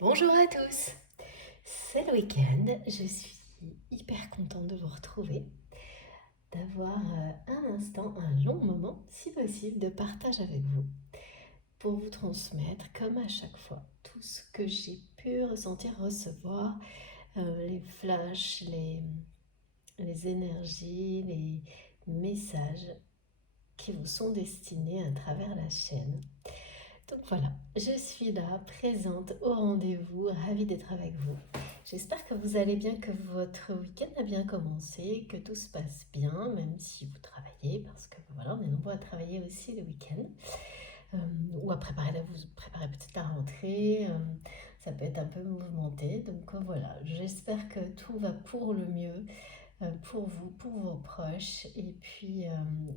Bonjour à tous, c'est le week-end, je suis hyper contente de vous retrouver, d'avoir un instant, un long moment, si possible, de partage avec vous, pour vous transmettre, comme à chaque fois, tout ce que j'ai pu ressentir, recevoir, les flashs, les énergies, les messages qui vous sont destinés à travers la chaîne. Donc voilà, je suis là, présente au rendez-vous, ravie d'être avec vous. J'espère que vous allez bien, que votre week-end a bien commencé, que tout se passe bien, même si vous travaillez, parce que voilà, on est nombreux à travailler aussi le week-end, ou à préparer, vous préparez peut-être la rentrée, ça peut être un peu mouvementé. Donc voilà, j'espère que tout va pour le mieux, pour vous, pour vos proches. Et puis,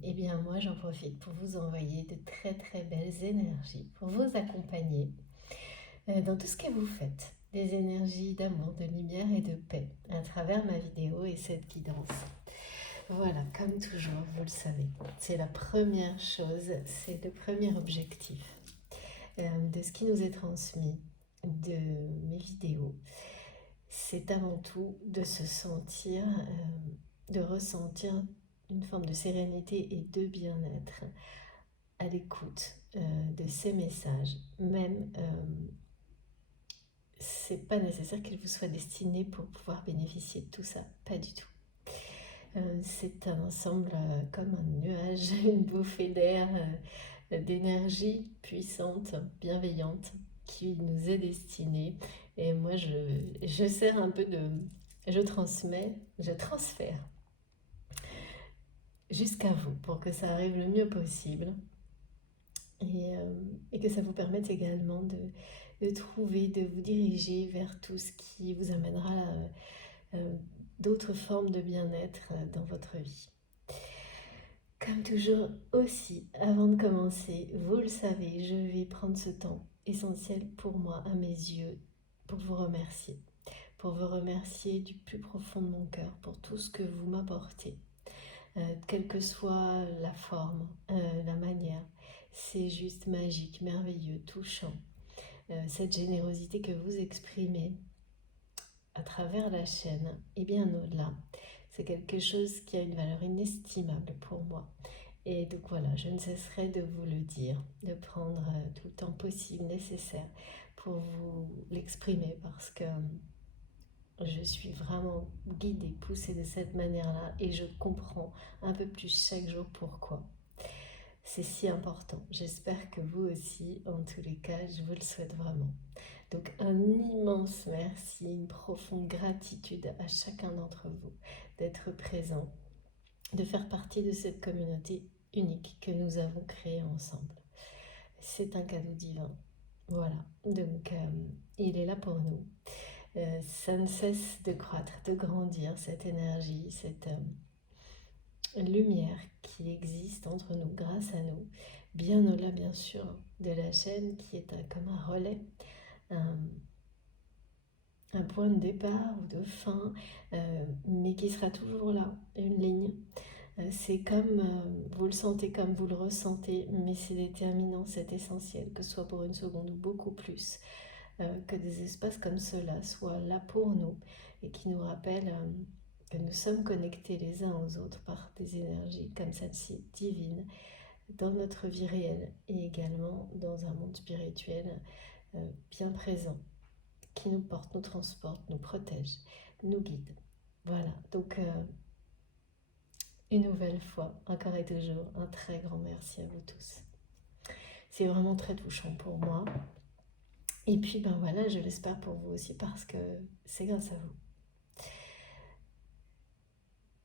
eh bien moi, j'en profite pour vous envoyer de très très belles énergies, pour vous accompagner dans tout ce que vous faites. Des énergies d'amour, de lumière et de paix à travers ma vidéo et cette guidance. Voilà, comme toujours, vous le savez, c'est la première chose, c'est le premier objectif de ce qui nous est transmis, de mes vidéos. C'est avant tout de se sentir, de ressentir une forme de sérénité et de bien-être à l'écoute de ces messages. Même, c'est pas nécessaire qu'il vous soit destiné pour pouvoir bénéficier de tout ça, pas du tout. C'est un ensemble comme un nuage, une bouffée d'air, d'énergie puissante, bienveillante, qui nous est destinée. Et moi, je sers un peu de... Je transmets, je transfère jusqu'à vous pour que ça arrive le mieux possible et que ça vous permette également de trouver, de vous diriger vers tout ce qui vous amènera d'autres formes de bien-être dans votre vie. Comme toujours aussi, avant de commencer, vous le savez, je vais prendre ce temps essentiel pour moi, à mes yeux, pour vous remercier. Pour vous remercier du plus profond de mon cœur pour tout ce que vous m'apportez. Quelle que soit la forme, la manière, c'est juste magique, merveilleux, touchant. Cette générosité que vous exprimez à travers la chaîne et bien au-delà, c'est quelque chose qui a une valeur inestimable pour moi. Et donc voilà, je ne cesserai de vous le dire, de prendre tout le temps possible, nécessaire, pour vous l'exprimer, parce que je suis vraiment guidée, poussée de cette manière-là, et je comprends un peu plus chaque jour pourquoi. C'est si important. J'espère que vous aussi, en tous les cas, je vous le souhaite vraiment. Donc un immense merci, une profonde gratitude à chacun d'entre vous d'être présent, de faire partie de cette communauté unique que nous avons créée ensemble. C'est un cadeau divin. Voilà, donc il est là pour nous. Ça ne cesse de croître, de grandir, cette énergie, cette lumière qui existe entre nous, grâce à nous, bien au-delà bien sûr de la chaîne qui est comme un relais, un, un point de départ ou de fin, mais qui sera toujours là, une ligne. C'est comme, vous le sentez comme vous le ressentez, mais c'est déterminant, c'est essentiel, que ce soit pour une seconde ou beaucoup plus, que des espaces comme ceux-là soient là pour nous et qui nous rappellent que nous sommes connectés les uns aux autres par des énergies comme celle-ci, divines, dans notre vie réelle et également dans un monde spirituel bien présent, qui nous porte, nous transporte, nous protège, nous guide. Voilà, donc une nouvelle fois, encore et toujours, un très grand merci à vous tous. C'est vraiment très touchant pour moi. Et puis ben voilà, je l'espère pour vous aussi parce que c'est grâce à vous.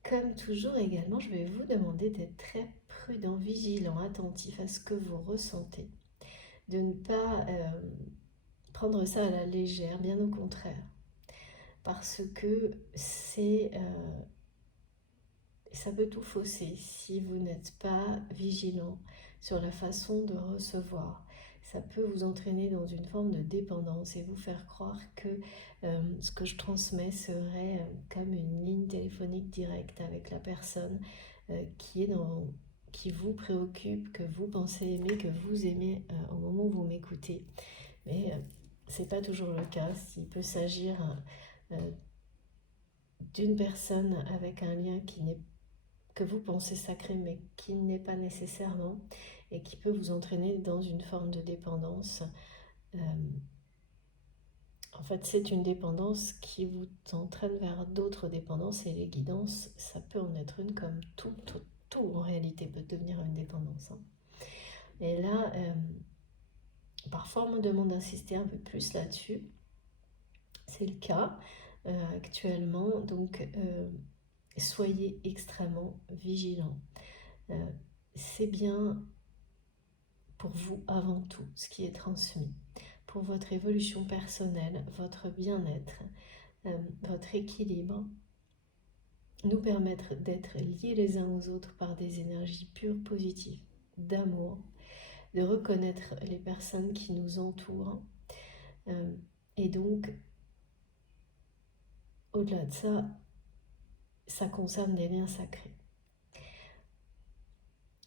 Comme toujours également, je vais vous demander d'être très prudent, vigilant, attentif à ce que vous ressentez. De ne pas prendre ça à la légère, bien au contraire. Parce que ça peut tout fausser si vous n'êtes pas vigilant sur la façon de recevoir. Ça peut vous entraîner dans une forme de dépendance et vous faire croire que ce que je transmets serait comme une ligne téléphonique directe avec la personne qui vous préoccupe, que vous pensez aimer, que vous aimez au moment où vous m'écoutez. Mais c'est pas toujours le cas. S'il peut s'agir euh, d'une personne avec un lien que vous pensez sacré, mais qui n'est pas nécessairement, et qui peut vous entraîner dans une forme de dépendance. Euh, En fait, c'est une dépendance qui vous entraîne vers d'autres dépendances, et les guidances, ça peut en être une, comme tout en réalité peut devenir une dépendance, hein. Et là, parfois on me demande d'insister un peu plus là-dessus. C'est le cas actuellement, donc soyez extrêmement vigilants. C'est bien pour vous avant tout ce qui est transmis, pour votre évolution personnelle, votre bien-être, votre équilibre, nous permettre d'être liés les uns aux autres par des énergies pures positives, d'amour, de reconnaître les personnes qui nous entourent. Et donc, au-delà de ça, ça concerne les liens sacrés.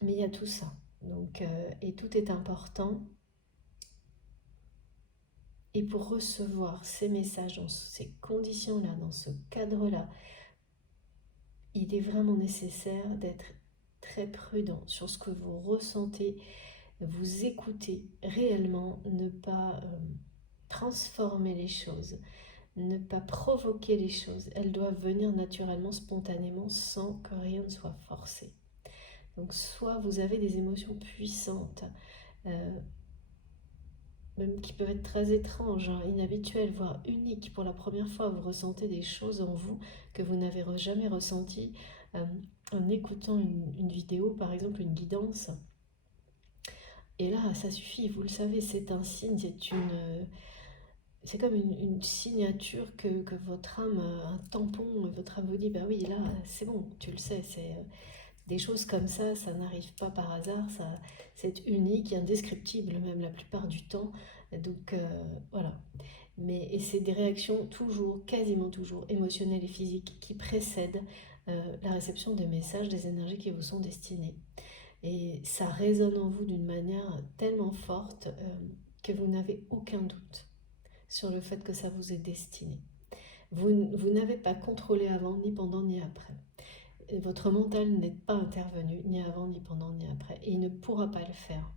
Mais il y a tout ça. Donc, et tout est important. Et pour recevoir ces messages dans ces conditions-là, dans ce cadre-là, il est vraiment nécessaire d'être très prudent sur ce que vous ressentez, vous écouter réellement, ne pas transformer les choses, ne pas provoquer les choses. Elles doivent venir naturellement, spontanément, sans que rien ne soit forcé. Donc soit vous avez des émotions puissantes, même qui peuvent être très étranges, hein, inhabituelles, voire uniques. Pour la première fois, vous ressentez des choses en vous que vous n'avez jamais ressenties en écoutant une vidéo, par exemple une guidance. Et là, ça suffit, vous le savez, c'est un signe, c'est comme une signature que votre âme, un tampon, votre âme vous dit, bah oui, là, c'est bon, tu le sais, c'est des choses comme ça n'arrive pas par hasard, c'est unique, indescriptible même la plupart du temps. Donc voilà. Et c'est des réactions toujours, quasiment toujours, émotionnelles et physiques qui précèdent la réception des messages, des énergies qui vous sont destinées. Et ça résonne en vous d'une manière tellement forte que vous n'avez aucun doute sur le fait que ça vous est destiné. Vous n'avez pas contrôlé avant, ni pendant, ni après. Et votre mental n'est pas intervenu, ni avant, ni pendant, ni après. Et il ne pourra pas le faire.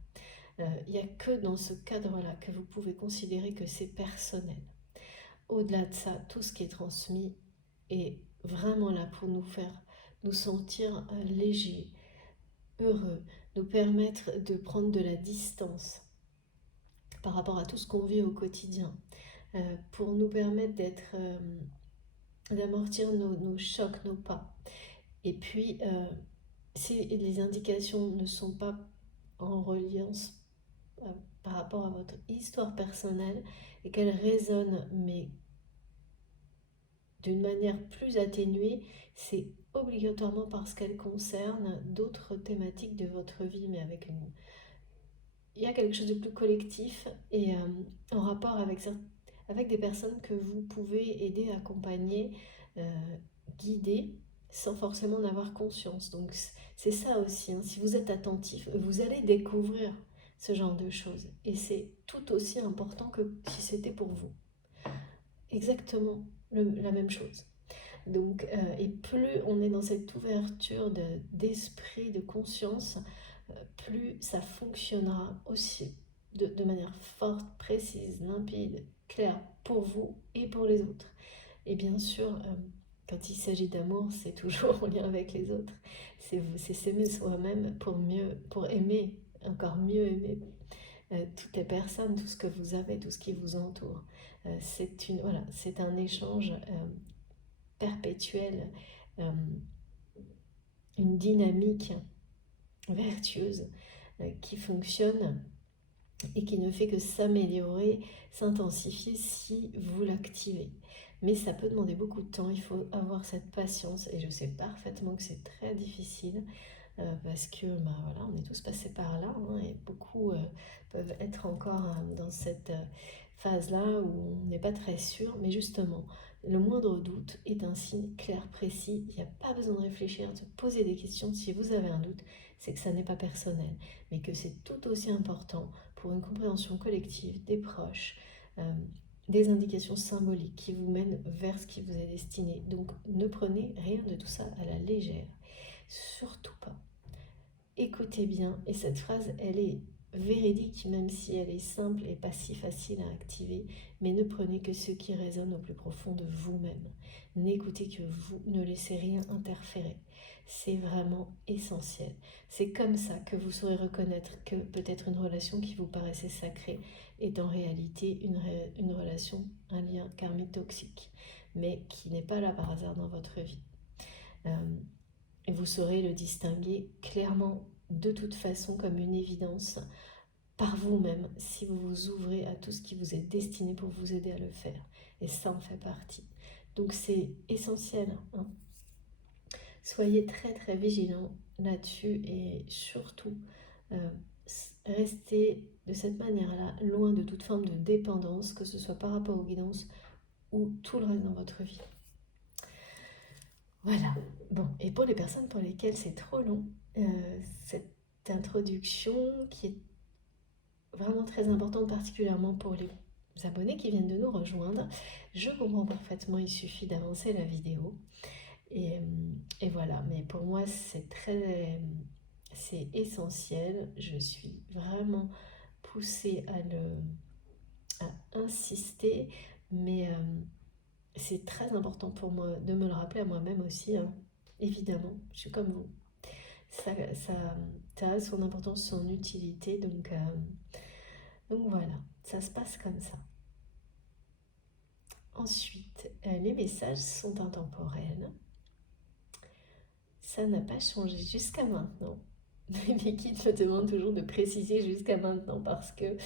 Il n'y a que dans ce cadre-là que vous pouvez considérer que c'est personnel. Au-delà de ça, tout ce qui est transmis est vraiment là pour nous faire nous sentir légers, heureux, nous permettre de prendre de la distance par rapport à tout ce qu'on vit au quotidien, pour nous permettre d'amortir nos chocs, nos pas. Et puis, si les indications ne sont pas en reliance par rapport à votre histoire personnelle et qu'elles résonnent, mais d'une manière plus atténuée, c'est obligatoirement parce qu'elles concernent d'autres thématiques de votre vie, mais il y a quelque chose de plus collectif et en rapport avec des personnes que vous pouvez aider, accompagner, guider, sans forcément en avoir conscience. Donc c'est ça aussi, hein. Si vous êtes attentif, vous allez découvrir ce genre de choses. Et c'est tout aussi important que si c'était pour vous. Exactement la même chose. Donc, et plus on est dans cette ouverture d'esprit, de conscience, plus ça fonctionnera aussi de manière forte, précise, limpide, claire pour vous et pour les autres. Et bien sûr, quand il s'agit d'amour, c'est toujours en lien avec les autres. C'est s'aimer soi-même pour aimer, encore mieux aimer toutes les personnes, tout ce que vous avez, tout ce qui vous entoure. C'est un échange perpétuel, euh, une dynamique vertueuse qui fonctionne et qui ne fait que s'améliorer, s'intensifier si vous l'activez. Mais ça peut demander beaucoup de temps, il faut avoir cette patience et je sais parfaitement que c'est très difficile parce que voilà, on est tous passés par là, hein, et beaucoup peuvent être encore dans cette phase-là où on n'est pas très sûr, mais justement, le moindre doute est un signe clair, précis, il n'y a pas besoin de réfléchir, de se poser des questions. Si vous avez un doute, c'est que ça n'est pas personnel, mais que c'est tout aussi important pour une compréhension collective des proches, des indications symboliques qui vous mènent vers ce qui vous est destiné. Donc ne prenez rien de tout ça à la légère, surtout pas. Écoutez bien, et cette phrase, elle est véridique, même si elle est simple et pas si facile à activer, mais ne prenez que ce qui résonne au plus profond de vous-même. N'écoutez que vous, ne laissez rien interférer. C'est vraiment essentiel. C'est comme ça que vous saurez reconnaître que peut-être une relation qui vous paraissait sacrée est en réalité une relation, un lien karmique toxique, mais qui n'est pas là par hasard dans votre vie. Et vous saurez le distinguer clairement de toute façon comme une évidence par vous-même si vous vous ouvrez à tout ce qui vous est destiné pour vous aider à le faire. Et ça en fait partie. Donc c'est essentiel, hein. Soyez très très vigilants là-dessus et surtout restez de cette manière-là loin de toute forme de dépendance, que ce soit par rapport aux guidances ou tout le reste dans votre vie. Voilà. Bon, et pour les personnes pour lesquelles c'est trop long, cette introduction qui est vraiment très importante, particulièrement pour les abonnés qui viennent de nous rejoindre, je comprends parfaitement, il suffit d'avancer la vidéo. Et voilà, mais pour moi c'est essentiel. Je suis vraiment poussée à insister, mais c'est très important pour moi de me le rappeler à moi-même aussi, hein. Évidemment, je suis comme vous. Ça a son importance, son utilité, donc voilà, ça se passe comme ça. Ensuite, les messages sont intemporels. Ça n'a pas changé jusqu'à maintenant. Mes guides me demandent toujours de préciser jusqu'à maintenant parce que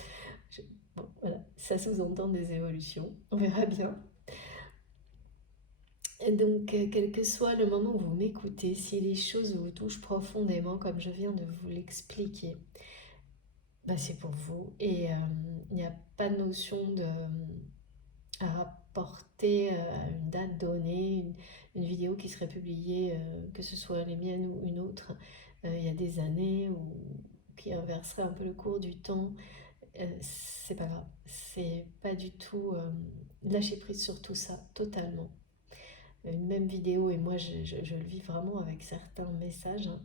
bon, voilà, ça sous-entend des évolutions. On verra bien. Et donc, quel que soit le moment où vous m'écoutez, si les choses vous touchent profondément, comme je viens de vous l'expliquer, bah, c'est pour vous. Et il n'y a pas de notion à rapporter à une date donnée, une vidéo qui serait publiée, que ce soit les miennes ou une autre, il y a des années, ou qui inverserait un peu le cours du temps. C'est pas grave, c'est pas du tout lâcher prise sur tout ça, totalement. Une même vidéo, et moi je le vis vraiment avec certains messages, hein,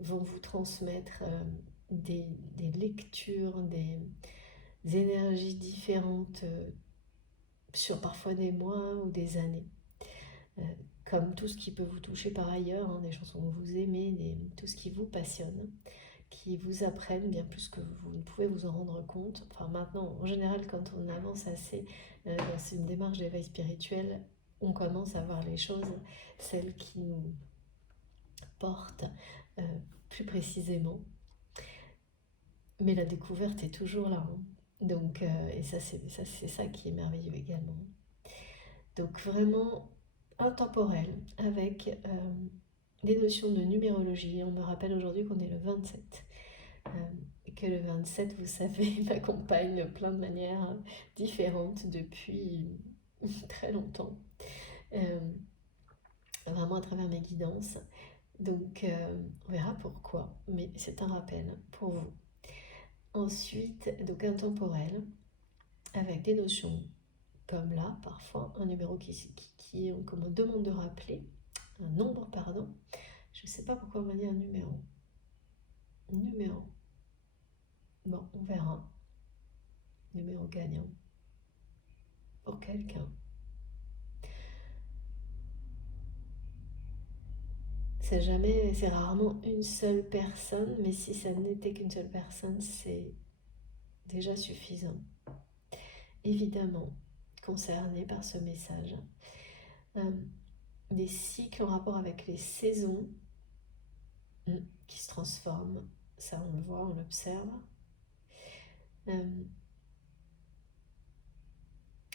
vont vous transmettre des lectures, des énergies différentes sur parfois des mois ou des années. Euh, Comme tout ce qui peut vous toucher par ailleurs, hein, des chansons que vous aimez, tout ce qui vous passionne, qui vous apprennent bien plus que vous ne pouvez vous en rendre compte. Enfin maintenant, en général, quand on avance assez dans une démarche d'éveil spirituel, on commence à voir les choses, celles qui nous portent euh, plus précisément. Mais la découverte est toujours là, hein. Donc, et ça c'est ça qui est merveilleux également. Donc vraiment intemporel avec des notions de numérologie. On me rappelle aujourd'hui qu'on est le 27. Que le 27, vous savez, m'accompagne de plein de manières différentes depuis très longtemps. Euh, Vraiment à travers mes guidances. Donc on verra pourquoi, mais c'est un rappel pour vous. Ensuite, donc intemporel, avec des notions comme là, parfois, un numéro qu'on me demande de rappeler, un nombre, pardon. Je ne sais pas pourquoi on m'a dit un numéro. Numéro. Bon, on verra. Numéro gagnant. Pour quelqu'un. C'est rarement une seule personne, mais si ça n'était qu'une seule personne, c'est déjà suffisant. Évidemment, concerné par ce message. Des cycles en rapport avec les saisons qui se transforment, ça on le voit, on l'observe.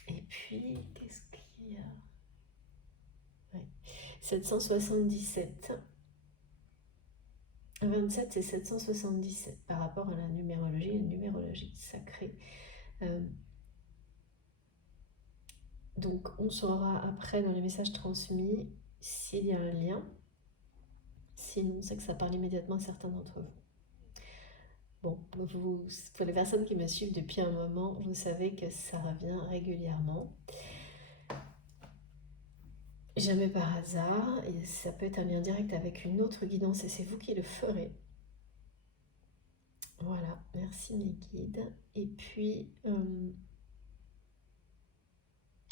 Et puis, qu'est-ce qu'il y a? Ouais. 777. 27, c'est 777 par rapport à la numérologie sacrée. Donc, on saura après dans les messages transmis s'il y a un lien. Sinon, c'est que ça parle immédiatement à certains d'entre vous. Bon, pour les personnes qui me suivent depuis un moment, vous savez que ça revient régulièrement. Jamais par hasard, et ça peut être un lien direct avec une autre guidance et c'est vous qui le ferez. Voilà, merci mes guides. Et puis,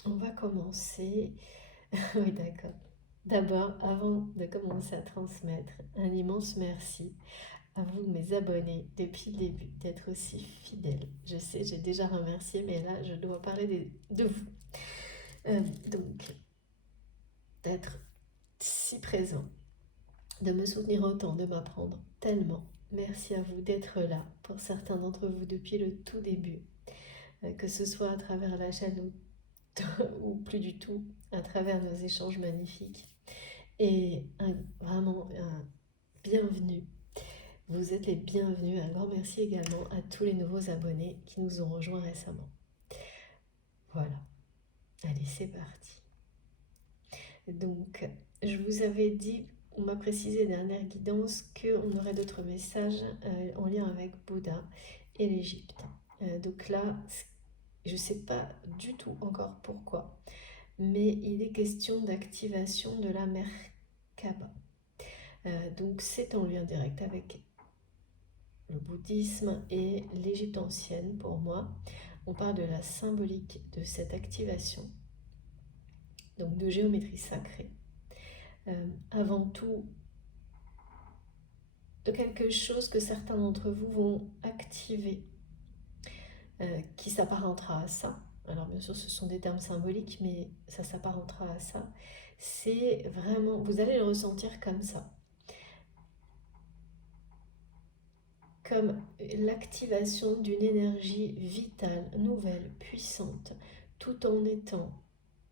on va commencer. Oui, d'accord. D'abord, avant de commencer à transmettre, un immense merci à vous, mes abonnés, depuis le début, d'être aussi fidèles. Je sais, j'ai déjà remercié, mais là, je dois parler de vous. Donc, d'être si présent, de me soutenir autant, de m'apprendre tellement. Merci à vous d'être là, pour certains d'entre vous, depuis le tout début, que ce soit à travers la chaîne ou plus du tout, à travers nos échanges magnifiques. Et vraiment un bienvenue. Vous êtes les bienvenus. Un grand merci également à tous les nouveaux abonnés qui nous ont rejoints récemment. Voilà. Allez, c'est parti. Donc, je vous avais dit, on m'a précisé dernière guidance qu'on aurait d'autres messages en lien avec Bouddha et l'Égypte. Donc là, je ne sais pas du tout encore pourquoi, mais il est question d'activation de la Merkaba. Donc c'est en lien direct avec le bouddhisme et l'Égypte ancienne pour moi. On parle de la symbolique de cette activation, donc de géométrie sacrée. Avant tout, de quelque chose que certains d'entre vous vont activer, qui s'apparentera à ça. Alors bien sûr, ce sont des termes symboliques, mais ça s'apparentera à ça. C'est vraiment, vous allez le ressentir comme ça. Comme l'activation d'une énergie vitale, nouvelle, puissante, tout en étant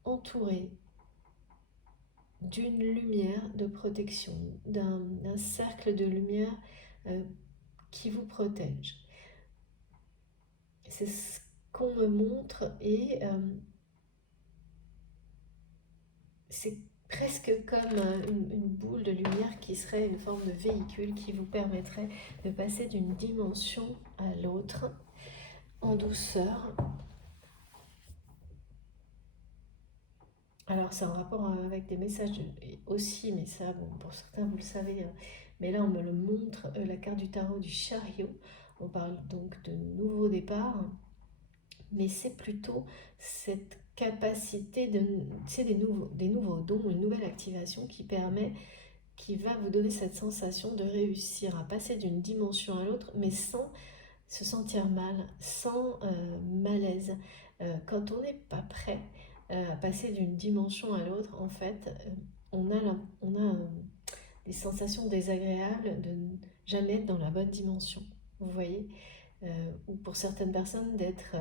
entouré d'une lumière de protection, d'un cercle de lumière qui vous protège. C'est ce qu'on me montre et c'est presque comme une boule de lumière qui serait une forme de véhicule qui vous permettrait de passer d'une dimension à l'autre en douceur. Alors c'est en rapport avec des messages aussi, mais ça, bon, pour certains vous le savez, hein. Mais là on me le montre, la carte du tarot du chariot. On parle donc de nouveau départ, mais c'est plutôt cette capacité de, c'est des nouveaux dons, une nouvelle activation qui va vous donner cette sensation de réussir à passer d'une dimension à l'autre, mais sans se sentir mal, sans malaise. Quand on n'est pas prêt à passer d'une dimension à l'autre, en fait, on a des sensations désagréables de ne jamais être dans la bonne dimension. Vous voyez, ou pour certaines personnes d'être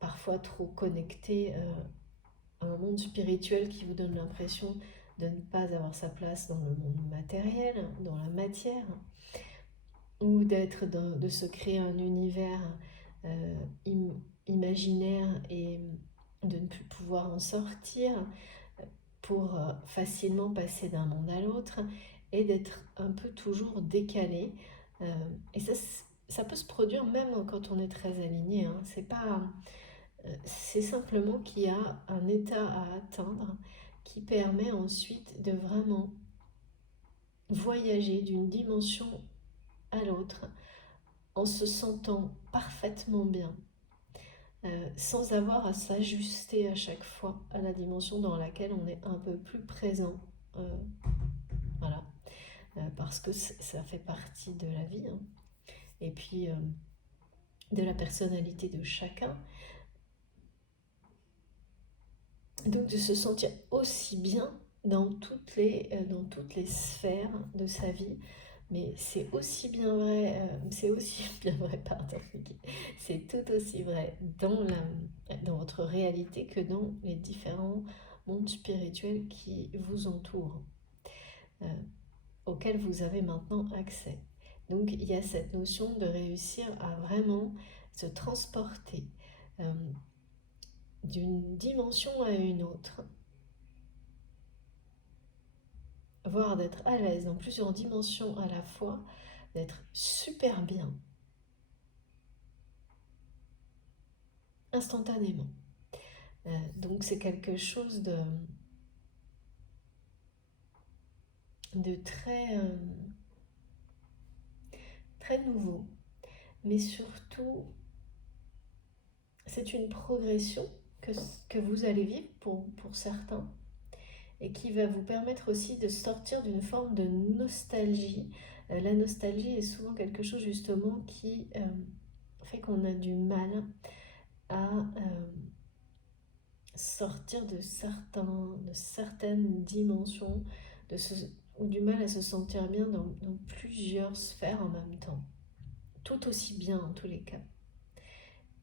parfois trop connectées à un monde spirituel qui vous donne l'impression de ne pas avoir sa place dans le monde matériel, dans la matière, ou de se créer un univers imaginaire et de ne plus pouvoir en sortir pour facilement passer d'un monde à l'autre et d'être un peu toujours décalé. Et ça peut se produire même quand on est très aligné, hein. C'est simplement qu'il y a un état à atteindre qui permet ensuite de vraiment voyager d'une dimension à l'autre en se sentant parfaitement bien, sans avoir à s'ajuster à chaque fois à la dimension dans laquelle on est un peu plus présent. Voilà, parce que ça fait partie de la vie, hein. Et puis de la personnalité de chacun. Donc de se sentir aussi bien dans toutes les sphères de sa vie. Mais c'est aussi bien vrai, pardon, c'est tout aussi vrai dans votre réalité que dans les différents mondes spirituels qui vous entourent, auxquels vous avez maintenant accès. Donc il y a cette notion de réussir à vraiment se transporter d'une dimension à une autre, voire d'être à l'aise dans plusieurs dimensions à la fois, d'être super bien instantanément. Donc c'est quelque chose de très nouveau, mais surtout c'est une progression que vous allez vivre pour certains et qui va vous permettre aussi de sortir d'une forme de nostalgie. La nostalgie est souvent quelque chose justement qui fait qu'on a du mal à sortir de certaines dimensions, ou du mal à se sentir bien dans plusieurs sphères en même temps, tout aussi bien en tous les cas.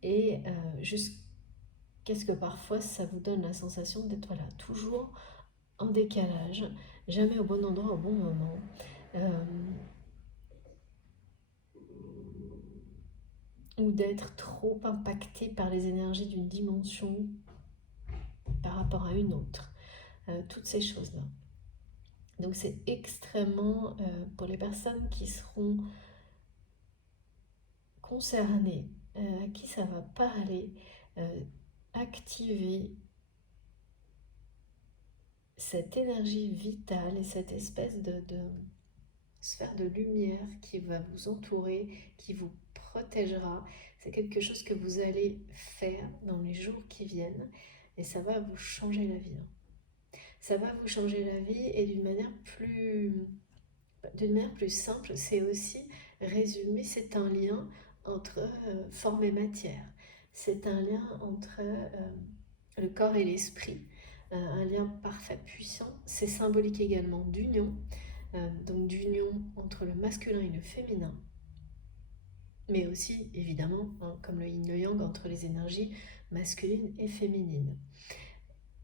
Et jusqu'à ce que parfois ça vous donne la sensation d'être toujours en décalage, jamais au bon endroit au bon moment. Ou d'être trop impacté par les énergies d'une dimension par rapport à une autre. Toutes ces choses-là. Donc c'est extrêmement, pour les personnes qui seront concernées, à qui ça va parler, activer cette énergie vitale et cette espèce de sphère de lumière qui va vous entourer, qui vous protégera. C'est quelque chose que vous allez faire dans les jours qui viennent et ça va vous changer la vie. Ça va vous changer la vie et d'une manière plus simple, c'est aussi résumé, c'est un lien entre forme et matière. C'est un lien entre le corps et l'esprit, un lien parfait, puissant. C'est symbolique également d'union, donc d'union entre le masculin et le féminin, mais aussi évidemment, comme le yin et le yang, entre les énergies masculines et féminines.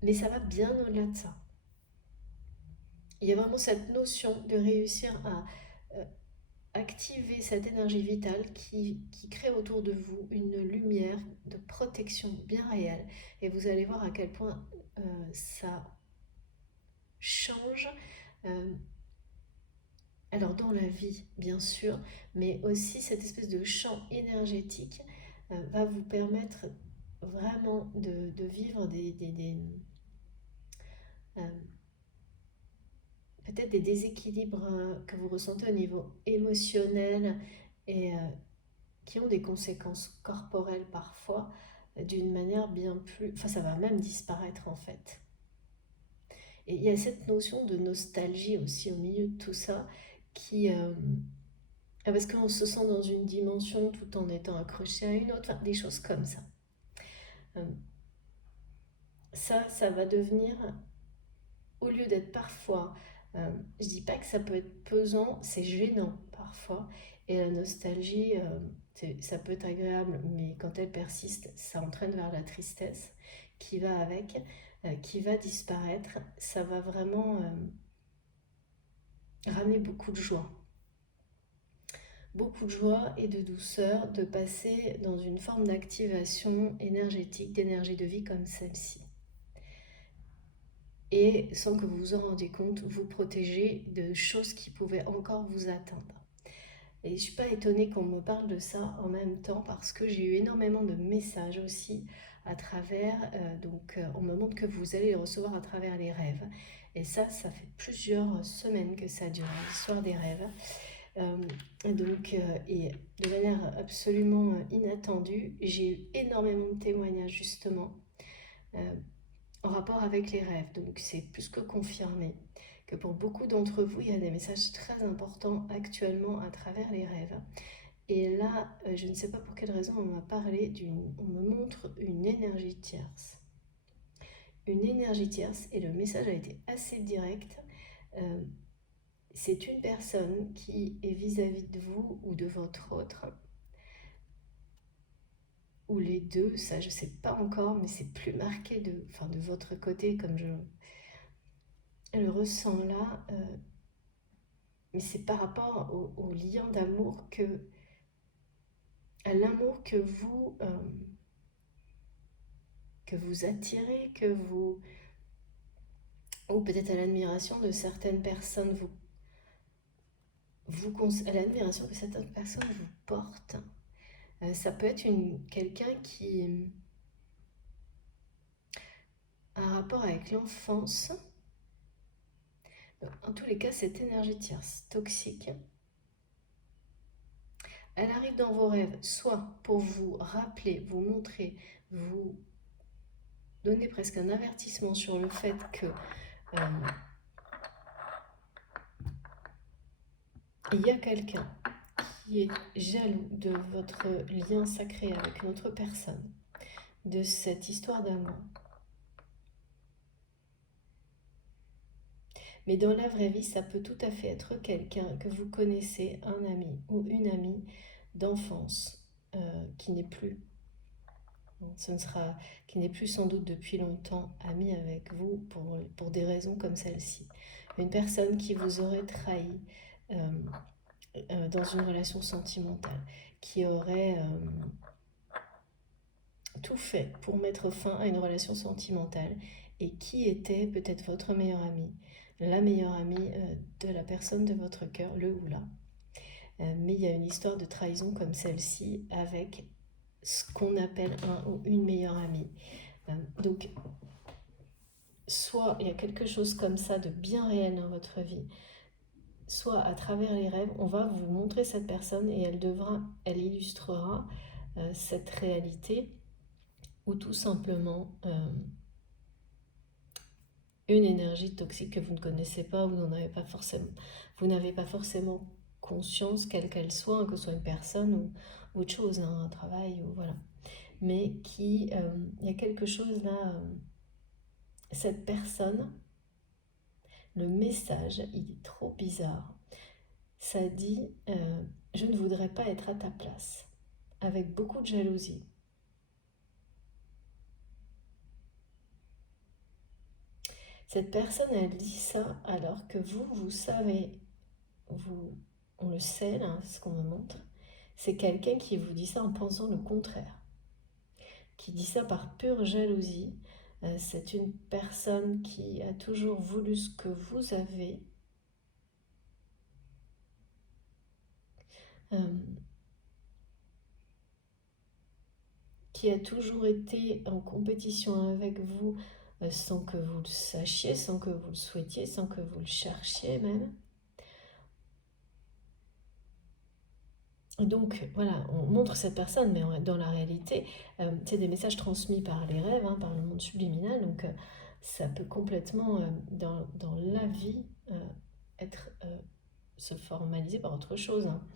Mais ça va bien au-delà de ça. Il y a vraiment cette notion de réussir à activer cette énergie vitale qui crée autour de vous une lumière de protection bien réelle. Et vous allez voir à quel point ça change, alors dans la vie bien sûr, mais aussi cette espèce de champ énergétique va vous permettre vraiment de vivre peut-être des déséquilibres que vous ressentez au niveau émotionnel et qui ont des conséquences corporelles parfois d'une manière bien plus... Enfin, ça va même disparaître en fait. Et il y a cette notion de nostalgie aussi au milieu de tout ça qui... parce qu'on se sent dans une dimension tout en étant accroché à une autre, enfin, des choses comme ça. Euh, ça va devenir, au lieu d'être parfois... je dis pas que ça peut être pesant, c'est gênant parfois. Et la nostalgie, ça peut être agréable, mais quand elle persiste, ça entraîne vers la tristesse qui va avec, qui va disparaître. Ça va vraiment ramener beaucoup de joie. Beaucoup de joie et de douceur de passer dans une forme d'activation énergétique, d'énergie de vie comme celle-ci. Et sans que vous vous en rendiez compte, vous protéger de choses qui pouvaient encore vous atteindre. Et je ne suis pas étonnée qu'on me parle de ça en même temps parce que j'ai eu énormément de messages aussi à travers, on me montre que vous allez les recevoir à travers les rêves. Et ça fait plusieurs semaines que ça dure, l'histoire des rêves. Et de manière absolument inattendue, j'ai eu énormément de témoignages justement en rapport avec les rêves. Donc c'est plus que confirmé que pour beaucoup d'entre vous, il y a des messages très importants actuellement à travers les rêves. Et là, je ne sais pas pour quelle raison, on me montre une énergie tierce. Une énergie tierce, et le message a été assez direct. C'est une personne qui est vis-à-vis de vous ou de votre autre, ou les deux, ça je ne sais pas encore, mais c'est plus marqué de votre côté comme je le ressens là. Mais c'est par rapport au lien d'amour à l'amour que vous attirez, ou peut-être à l'admiration de certaines personnes, à l'admiration que certaines personnes vous portent. Ça peut être quelqu'un qui un rapport avec l'enfance. En tous les cas, cette énergie tierce toxique, elle arrive dans vos rêves, soit pour vous rappeler, vous montrer, vous donner presque un avertissement sur le fait que il y a quelqu'un qui est jaloux de votre lien sacré avec une autre personne, de cette histoire d'amour. Mais dans la vraie vie, ça peut tout à fait être quelqu'un que vous connaissez, un ami ou une amie d'enfance qui n'est plus. Qui n'est plus sans doute depuis longtemps ami avec vous pour des raisons comme celle-ci. Une personne qui vous aurait trahi dans une relation sentimentale, qui aurait tout fait pour mettre fin à une relation sentimentale et qui était peut-être votre meilleur ami, la meilleure amie de la personne de votre cœur, le ou la. Mais il y a une histoire de trahison comme celle-ci avec ce qu'on appelle un ou une meilleure amie. Donc, soit il y a quelque chose comme ça de bien réel dans votre vie, soit à travers les rêves, on va vous montrer cette personne et elle illustrera cette réalité, ou tout simplement une énergie toxique que vous ne connaissez pas, vous n'avez pas forcément conscience, quelle qu'elle soit, hein, que ce soit une personne ou autre chose, hein, un travail, ou voilà. Mais il y a quelque chose là, cette personne, le message, il est trop bizarre. Ça dit je ne voudrais pas être à ta place, avec beaucoup de jalousie. Cette personne, elle dit ça alors que vous savez, on le sait, là, ce qu'on me montre, c'est quelqu'un qui vous dit ça en pensant le contraire, qui dit ça par pure jalousie. C'est une personne qui a toujours voulu ce que vous avez. Qui a toujours été en compétition avec vous sans que vous le sachiez, sans que vous le souhaitiez, sans que vous le cherchiez même. Donc voilà, on montre cette personne, mais dans la réalité, c'est des messages transmis par les rêves, hein, par le monde subliminal, donc ça peut complètement, dans la vie, être se formaliser par autre chose. Hein.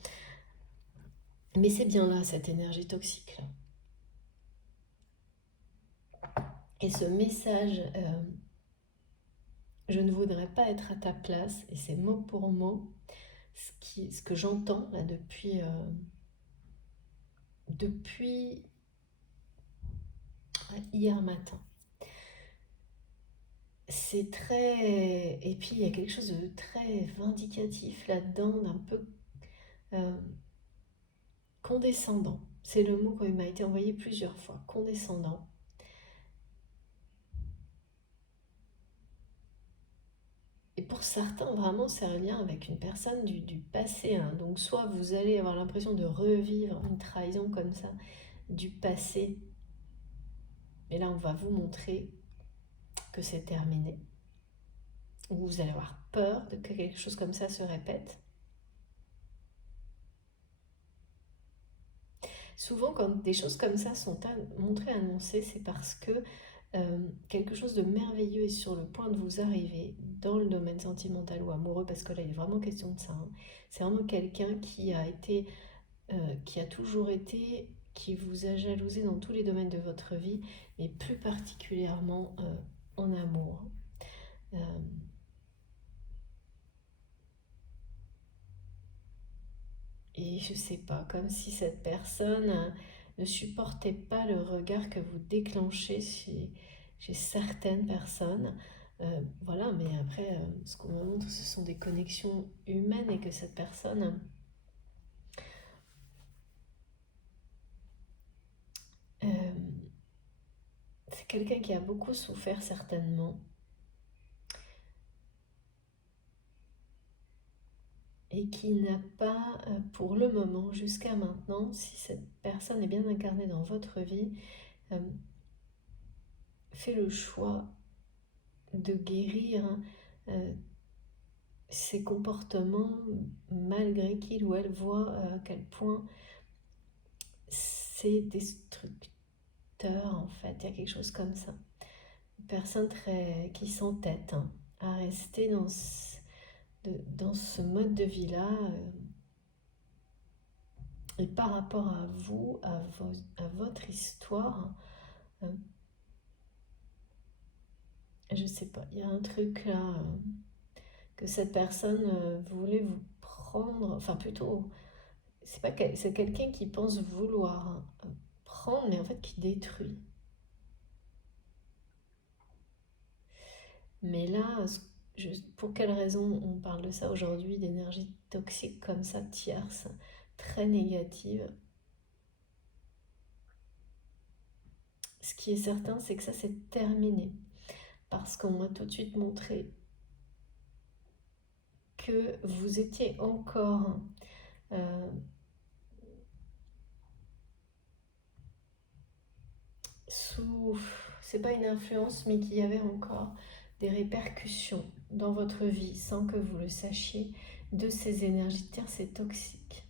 Mais c'est bien là, cette énergie toxique. Là. Et ce message, je ne voudrais pas être à ta place, et c'est mot pour mot ce que j'entends là depuis hier matin. C'est très... Et puis il y a quelque chose de très vindicatif là-dedans, d'un peu condescendant. C'est le mot qui m'a été envoyé plusieurs fois, condescendant. Et pour certains, vraiment, c'est un lien avec une personne du passé. Hein. Donc soit vous allez avoir l'impression de revivre une trahison comme ça du passé. Et là, on va vous montrer que c'est terminé. Ou vous allez avoir peur de que quelque chose comme ça se répète. Souvent, quand des choses comme ça sont montrées, annoncées, c'est parce que quelque chose de merveilleux est sur le point de vous arriver dans le domaine sentimental ou amoureux, parce que là, il est vraiment question de ça. Hein. C'est vraiment quelqu'un qui a toujours été, qui vous a jalousé dans tous les domaines de votre vie, mais plus particulièrement en amour. Et je sais pas, comme si cette personne ne supportait pas le regard que vous déclenchez chez certaines personnes. Voilà, mais après, ce qu'on me montre, ce sont des connexions humaines et que cette personne c'est quelqu'un qui a beaucoup souffert certainement et qui n'a pas, pour le moment, jusqu'à maintenant, si cette personne est bien incarnée dans votre vie, fait le choix de guérir ces comportements malgré qu'il ou elle voit à quel point c'est destructeur en fait. Il y a quelque chose comme ça. Une personne qui s'entête à rester dans ce mode de vie-là. Et par rapport à vous, à votre histoire, je sais pas, il y a un truc là que cette personne voulait vous prendre, enfin plutôt, c'est quelqu'un qui pense vouloir prendre, mais en fait qui détruit. Mais là, pour quelle raison on parle de ça aujourd'hui, d'énergie toxique comme ça, tierce, très négative? Ce qui est certain, c'est que ça c'est terminé. Parce qu'on m'a tout de suite montré que vous étiez encore sous, c'est pas une influence, mais qu'il y avait encore des répercussions dans votre vie sans que vous le sachiez de ces énergies de terre, c'est toxique.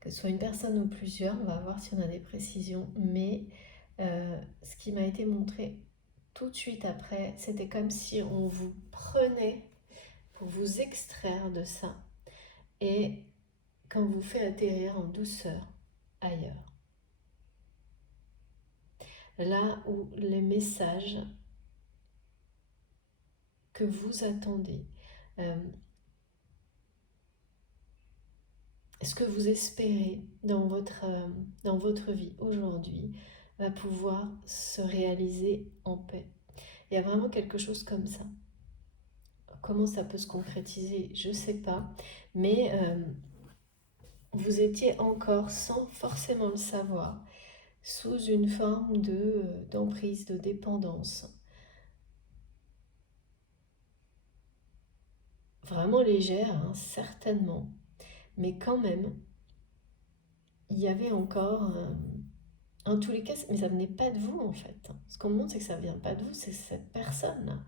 Que ce soit une personne ou plusieurs, on va voir si on a des précisions, mais ce qui m'a été montré tout de suite après, c'était comme si on vous prenait pour vous extraire de ça et qu'on vous fait atterrir en douceur ailleurs. Là où les messages que vous attendez, ce que vous espérez dans votre vie aujourd'hui va pouvoir se réaliser en paix. Il y a vraiment quelque chose comme ça. Comment ça peut se concrétiser, je ne sais pas, mais vous étiez encore, sans forcément le savoir, sous une forme d'emprise, de dépendance. Vraiment légère, hein, certainement, mais quand même, il y avait encore, en tous les cas, mais ça venait pas de vous en fait. Ce qu'on me montre, c'est que ça vient pas de vous, c'est cette personne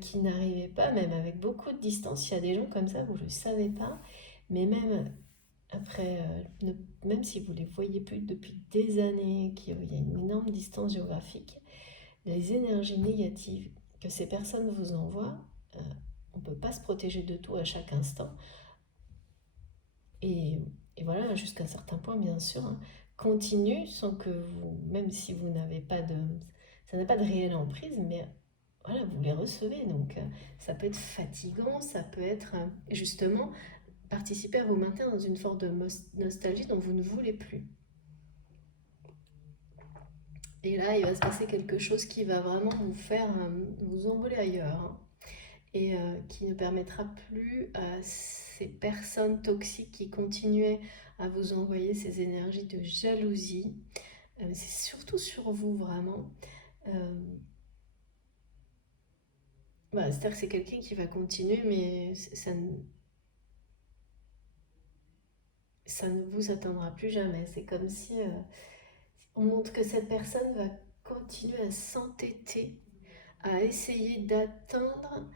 qui n'arrivait pas, même avec beaucoup de distance. Il y a des gens comme ça, vous ne le savez pas, mais même après, même si vous ne les voyez plus depuis des années, qu'il y a une énorme distance géographique, les énergies négatives que ces personnes vous envoient, on ne peut pas se protéger de tout à chaque instant. Et voilà, jusqu'à un certain point, bien sûr, continue sans que vous, même si vous n'avez pas ça n'a pas de réelle emprise, mais voilà, vous les recevez. Donc, ça peut être fatigant, ça peut être justement participer à vous maintenir dans une forme de nostalgie dont vous ne voulez plus. Et là, il va se passer quelque chose qui va vraiment vous faire vous envoler ailleurs, et qui ne permettra plus à ces personnes toxiques qui continuaient à vous envoyer ces énergies de jalousie. C'est surtout sur vous, vraiment. C'est-à-dire que c'est quelqu'un qui va continuer, mais ça ne vous atteindra plus jamais. C'est comme si on montre que cette personne va continuer à s'entêter, à essayer d'atteindre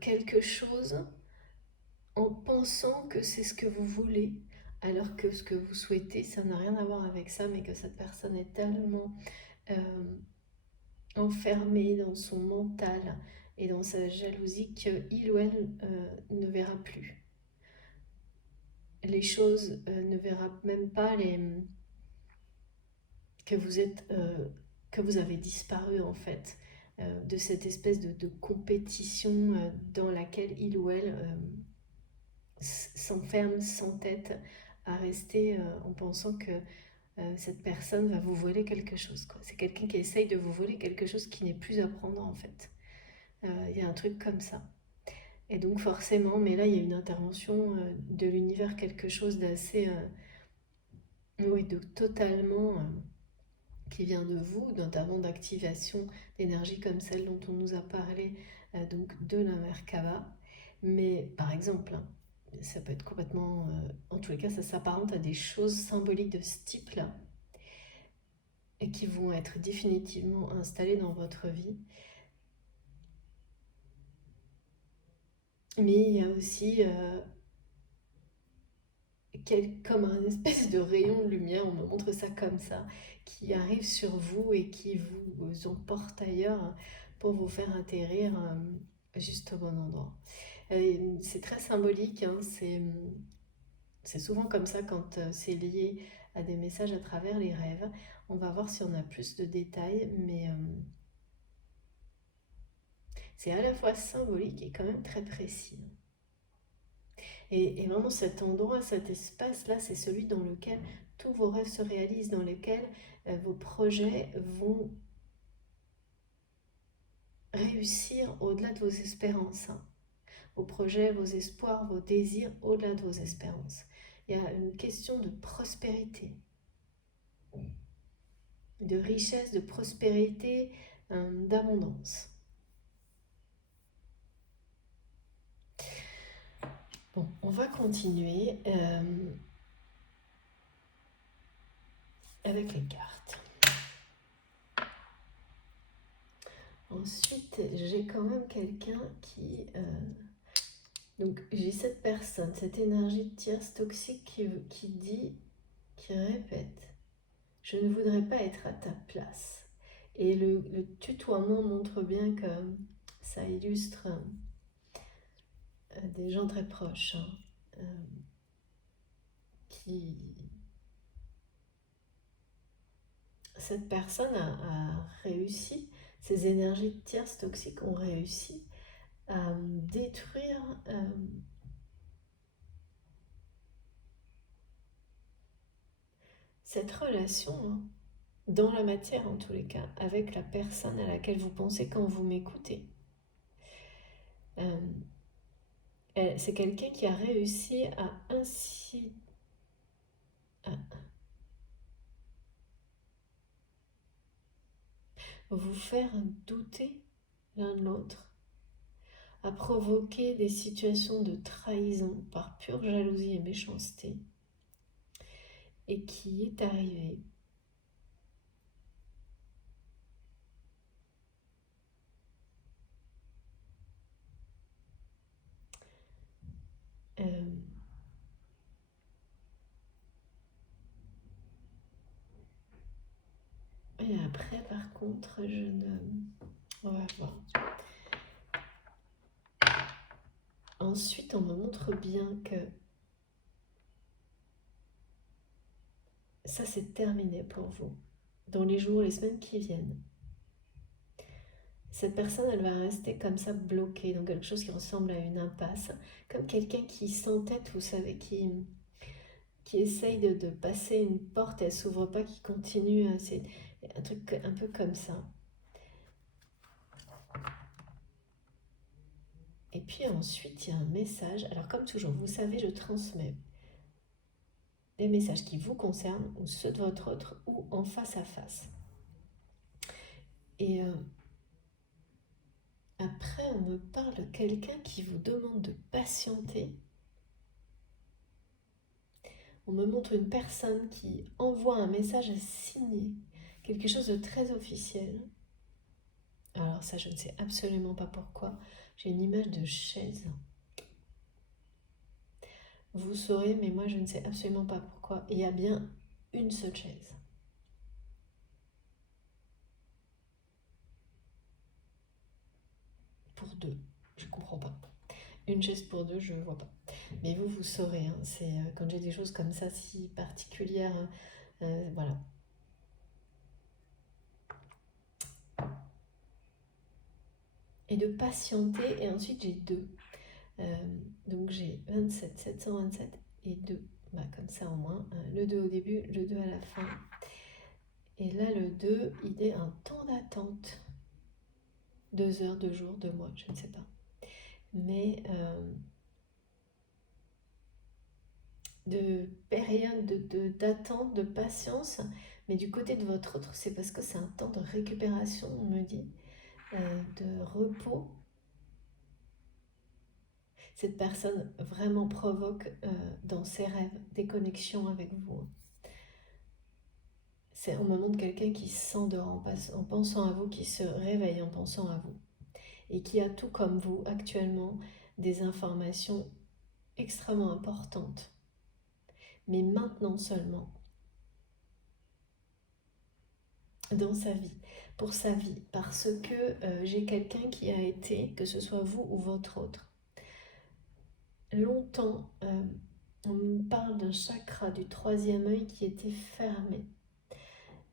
quelque chose en pensant que c'est ce que vous voulez, alors que ce que vous souhaitez, ça n'a rien à voir avec ça, mais que cette personne est tellement enfermée dans son mental et dans sa jalousie qu'il ou elle ne verra plus les choses, ne verra même pas que vous avez disparu en fait, de cette espèce de compétition dans laquelle il ou elle s'enferme, s'entête à rester en pensant que cette personne va vous voler quelque chose, quoi. C'est quelqu'un qui essaye de vous voler quelque chose qui n'est plus à prendre en fait. Il y a un truc comme ça. Et donc forcément, mais là il y a une intervention de l'univers, quelque chose d'assez, oui, de totalement qui vient de vous, notamment d'activation d'énergie comme celle dont on nous a parlé, donc de la Merkaba. Mais par exemple, ça peut être complètement, en tous les cas, ça s'apparente à des choses symboliques de ce type-là et qui vont être définitivement installées dans votre vie. Mais il y a aussi comme un espèce de rayon de lumière, on me montre ça comme ça, qui arrive sur vous et qui vous emporte ailleurs pour vous faire atterrir juste au bon endroit. C'est très symbolique, hein, c'est souvent comme ça quand c'est lié à des messages à travers les rêves. On va voir si on a plus de détails, mais c'est à la fois symbolique et quand même très précis. Et vraiment cet endroit, cet espace-là, c'est celui dans lequel tous vos rêves se réalisent, dans lequel vos projets vont réussir au-delà de vos espérances, hein. Vos projets, vos espoirs, vos désirs au-delà de vos espérances. Il y a une question de prospérité, de richesse, de prospérité, d'abondance. Bon, on va continuer avec les cartes. Ensuite, j'ai quand même quelqu'un qui... donc, j'ai cette personne, cette énergie de tierce toxique qui dit, qui répète, je ne voudrais pas être à ta place. Et le tutoiement montre bien que ça illustre des gens très proches, hein, qui... Cette personne a réussi, ces énergies de tierce toxiques ont réussi à détruire cette relation, hein, dans la matière en tous les cas, avec la personne à laquelle vous pensez quand vous m'écoutez. C'est quelqu'un qui a réussi à ainsi... à vous faire douter l'un de l'autre, à provoquer des situations de trahison par pure jalousie et méchanceté, et qui est arrivé et après par contre je ne... On va voir. Ensuite on me montre bien que ça c'est terminé pour vous. Dans les jours, les semaines qui viennent, cette personne, elle va rester comme ça bloquée dans quelque chose qui ressemble à une impasse, comme quelqu'un qui s'entête, vous savez, qui essaye de passer une porte, elle s'ouvre pas, qui continue, c'est un truc un peu comme ça. Et puis ensuite, il y a un message. Alors comme toujours, vous savez, je transmets les messages qui vous concernent, ou ceux de votre autre, ou en face à face. Et après, on me parle de quelqu'un qui vous demande de patienter. On me montre une personne qui envoie un message signé, quelque chose de très officiel. Alors ça, je ne sais absolument pas pourquoi. J'ai une image de chaise. Vous saurez, mais moi, je ne sais absolument pas pourquoi. Il y a bien une seule chaise. Pour deux. Je ne comprends pas. Une chaise pour deux, je ne vois pas. Mais vous saurez. Hein, c'est quand j'ai des choses comme ça, si particulières. Voilà. Et de patienter. Et ensuite, j'ai deux. Donc j'ai 27, 727 et 2. Bah, comme ça au moins. Le 2 au début, le 2 à la fin. Et là, le 2, il est un temps d'attente. 2 heures, 2 jours, 2 mois, je ne sais pas. Mais de période d'attente, de patience. Mais du côté de votre autre, c'est parce que c'est un temps de récupération, on me dit, de repos. Cette personne vraiment provoque dans ses rêves des connexions avec vous. On me montre quelqu'un qui s'endort en pensant à vous, qui se réveille en pensant à vous. Et qui a tout comme vous actuellement des informations extrêmement importantes, mais maintenant seulement, dans sa vie, pour sa vie, parce que j'ai quelqu'un qui a été, que ce soit vous ou votre autre, longtemps, on me parle d'un chakra du troisième œil qui était fermé,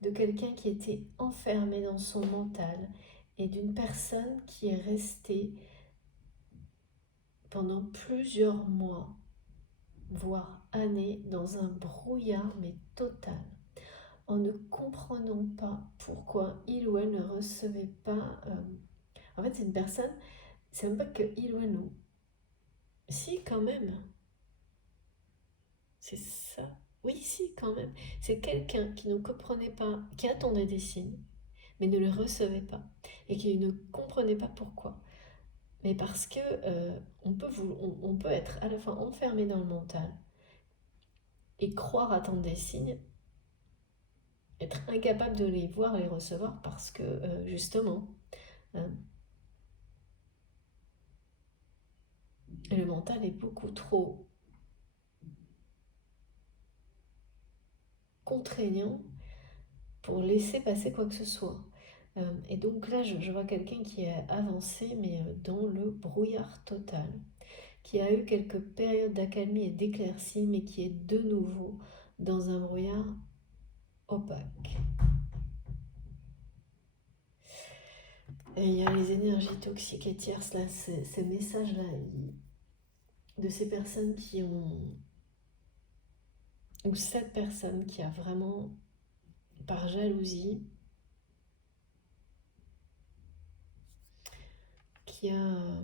de quelqu'un qui était enfermé dans son mental et d'une personne qui est restée pendant plusieurs mois, voire années, dans un brouillard mais total, en ne comprenant pas pourquoi il ou elle ne recevait pas. En fait, c'est une personne, c'est même pas que il ou elle non. Si, quand même. C'est ça. Oui, si, quand même. C'est quelqu'un qui ne comprenait pas, qui attendait des signes, mais ne les recevait pas, et qui ne comprenait pas pourquoi. Mais parce que on peut être à la fois enfermé dans le mental et croire attendre des signes, être incapable de les voir, les recevoir, parce que justement, euh, le mental est beaucoup trop contraignant pour laisser passer quoi que ce soit. Et donc là, je vois quelqu'un qui est avancé, mais dans le brouillard total, qui a eu quelques périodes d'accalmie et d'éclaircie, mais qui est de nouveau dans un brouillard opaque. Et il y a les énergies toxiques et tierces, là, ces messages-là, de ces personnes qui ont, ou cette personne qui a vraiment, par jalousie, qui a,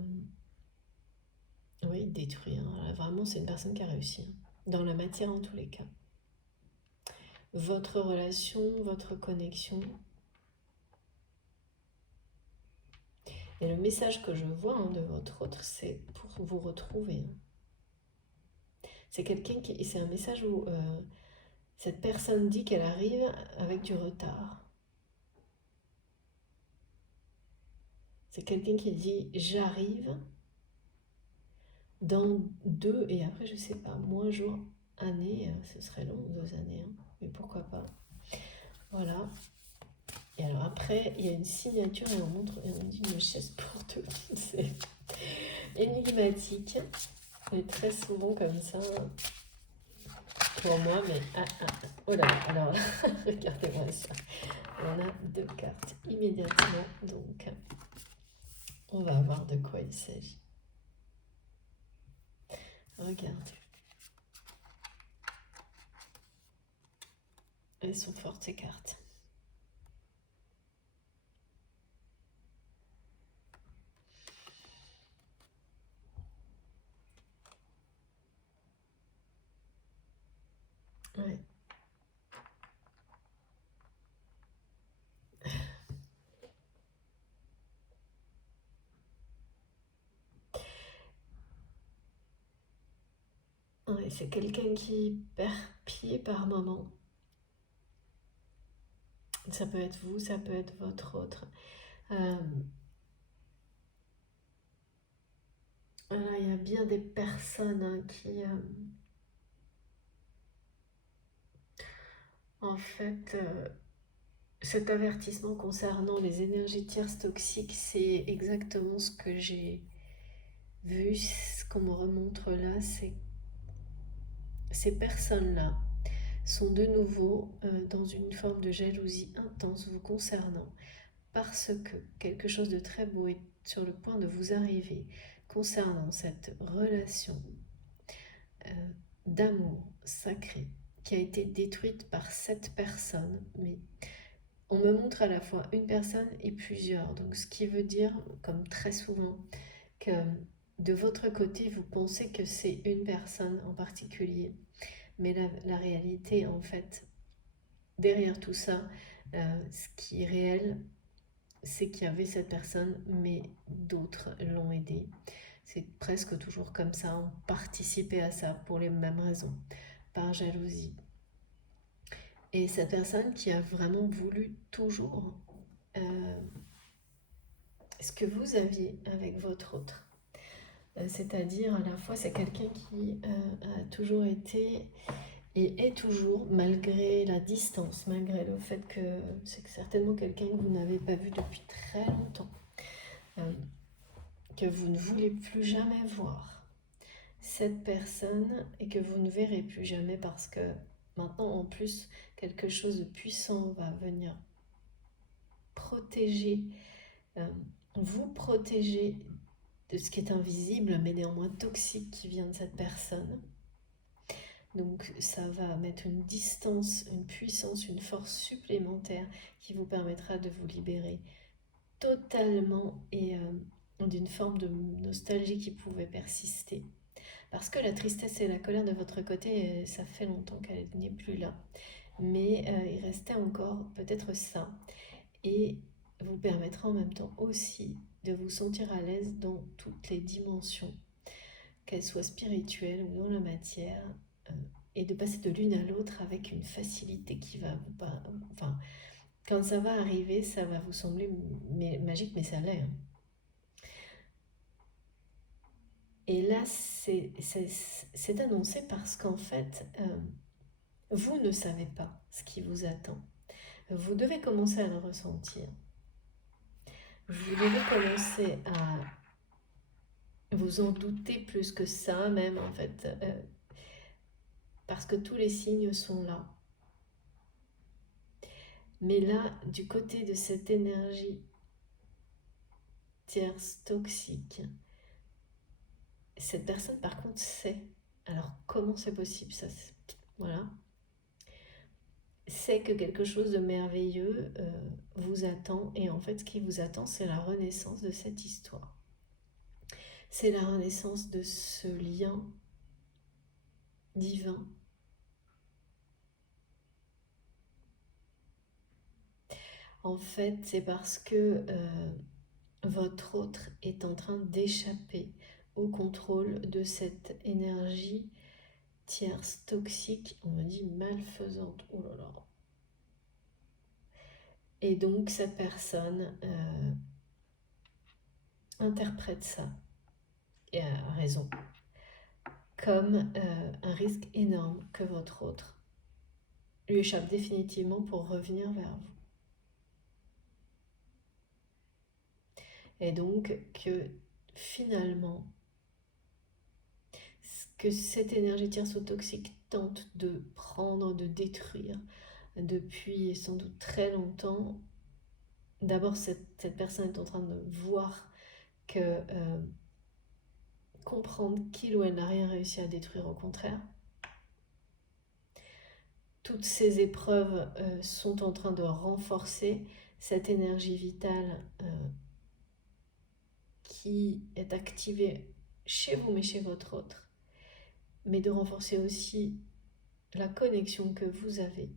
oui, détruit. Hein. Vraiment, c'est une personne qui a réussi. Hein. Dans la matière, en tous les cas. Votre relation, votre connexion. Et le message que je vois de votre autre, c'est pour vous retrouver. Hein. C'est quelqu'un qui. C'est un message où cette personne dit qu'elle arrive avec du retard. C'est quelqu'un qui dit j'arrive dans 2, et après je sais pas, mois, jours, années, ce serait long, 2 années, hein, mais pourquoi pas. Voilà. Et alors après, il y a une signature et on dit une chaise porte, c'est énigmatique, mais très souvent comme ça pour moi, mais oh là, alors regardez-moi ça. On a 2 cartes immédiatement, donc on va voir de quoi il s'agit. Regardez. Elles sont fortes ces cartes. Ouais. Ouais, c'est quelqu'un qui perd pied par moment. Ça peut être vous, ça peut être votre autre. Voilà, il y a bien des personnes qui, en fait, cet avertissement concernant les énergies tierces toxiques, c'est exactement ce que j'ai vu, ce qu'on me remontre là, c'est ces personnes-là sont de nouveau dans une forme de jalousie intense vous concernant, parce que quelque chose de très beau est sur le point de vous arriver concernant cette relation d'amour sacré qui a été détruite par cette personne, mais on me montre à la fois une personne et plusieurs, donc ce qui veut dire, comme très souvent, que de votre côté, vous pensez que c'est une personne en particulier, mais la réalité, en fait, derrière tout ça, ce qui est réel, c'est qu'il y avait cette personne, mais d'autres l'ont aidé. C'est presque toujours comme ça, on participait à ça pour les mêmes raisons, par jalousie. Et cette personne qui a vraiment voulu toujours ce que vous aviez avec votre autre. C'est-à-dire à la fois c'est quelqu'un qui a toujours été et est toujours, malgré la distance, malgré le fait que c'est certainement quelqu'un que vous n'avez pas vu depuis très longtemps, euh, que vous ne voulez plus jamais voir cette personne et que vous ne verrez plus jamais parce que maintenant en plus quelque chose de puissant va venir protéger, euh, vous protéger de ce qui est invisible mais néanmoins toxique qui vient de cette personne. Donc ça va mettre une distance, une puissance, une force supplémentaire qui vous permettra de vous libérer totalement et d'une forme de nostalgie qui pouvait persister. Parce que la tristesse et la colère de votre côté, ça fait longtemps qu'elle n'est plus là. Mais il restait encore peut-être ça. Et vous permettra en même temps aussi de vous sentir à l'aise dans toutes les dimensions, qu'elles soient spirituelles ou dans la matière, et de passer de l'une à l'autre avec une facilité qui va vous pas... Enfin, quand ça va arriver, ça va vous sembler magique, mais ça l'est. Hein. Et là, c'est annoncé parce qu'en fait, vous ne savez pas ce qui vous attend. Vous devez commencer à le ressentir. Vous devez commencer à vous en douter plus que ça même, en fait, parce que tous les signes sont là. Mais là, du côté de cette énergie tierce toxique, cette personne, par contre, sait. Alors, comment c'est possible ça? Voilà. C'est que quelque chose de merveilleux vous attend. Et en fait, ce qui vous attend, c'est la renaissance de cette histoire. C'est la renaissance de ce lien divin. En fait, c'est parce que votre autre est en train d'échapper au contrôle de cette énergie tierce, toxique, on me dit malfaisante. Oh là là. Et donc cette personne interprète ça, et a raison, comme un risque énorme que votre autre lui échappe définitivement pour revenir vers vous. Et donc que finalement, ce que cette énergie tierce toxique tente de prendre, de détruire depuis sans doute très longtemps, d'abord cette personne est en train de voir que comprendre qu'il ou elle n'a rien réussi à détruire, au contraire. Toutes ces épreuves sont en train de renforcer cette énergie vitale qui est activée chez vous mais chez votre autre, mais de renforcer aussi la connexion que vous avez.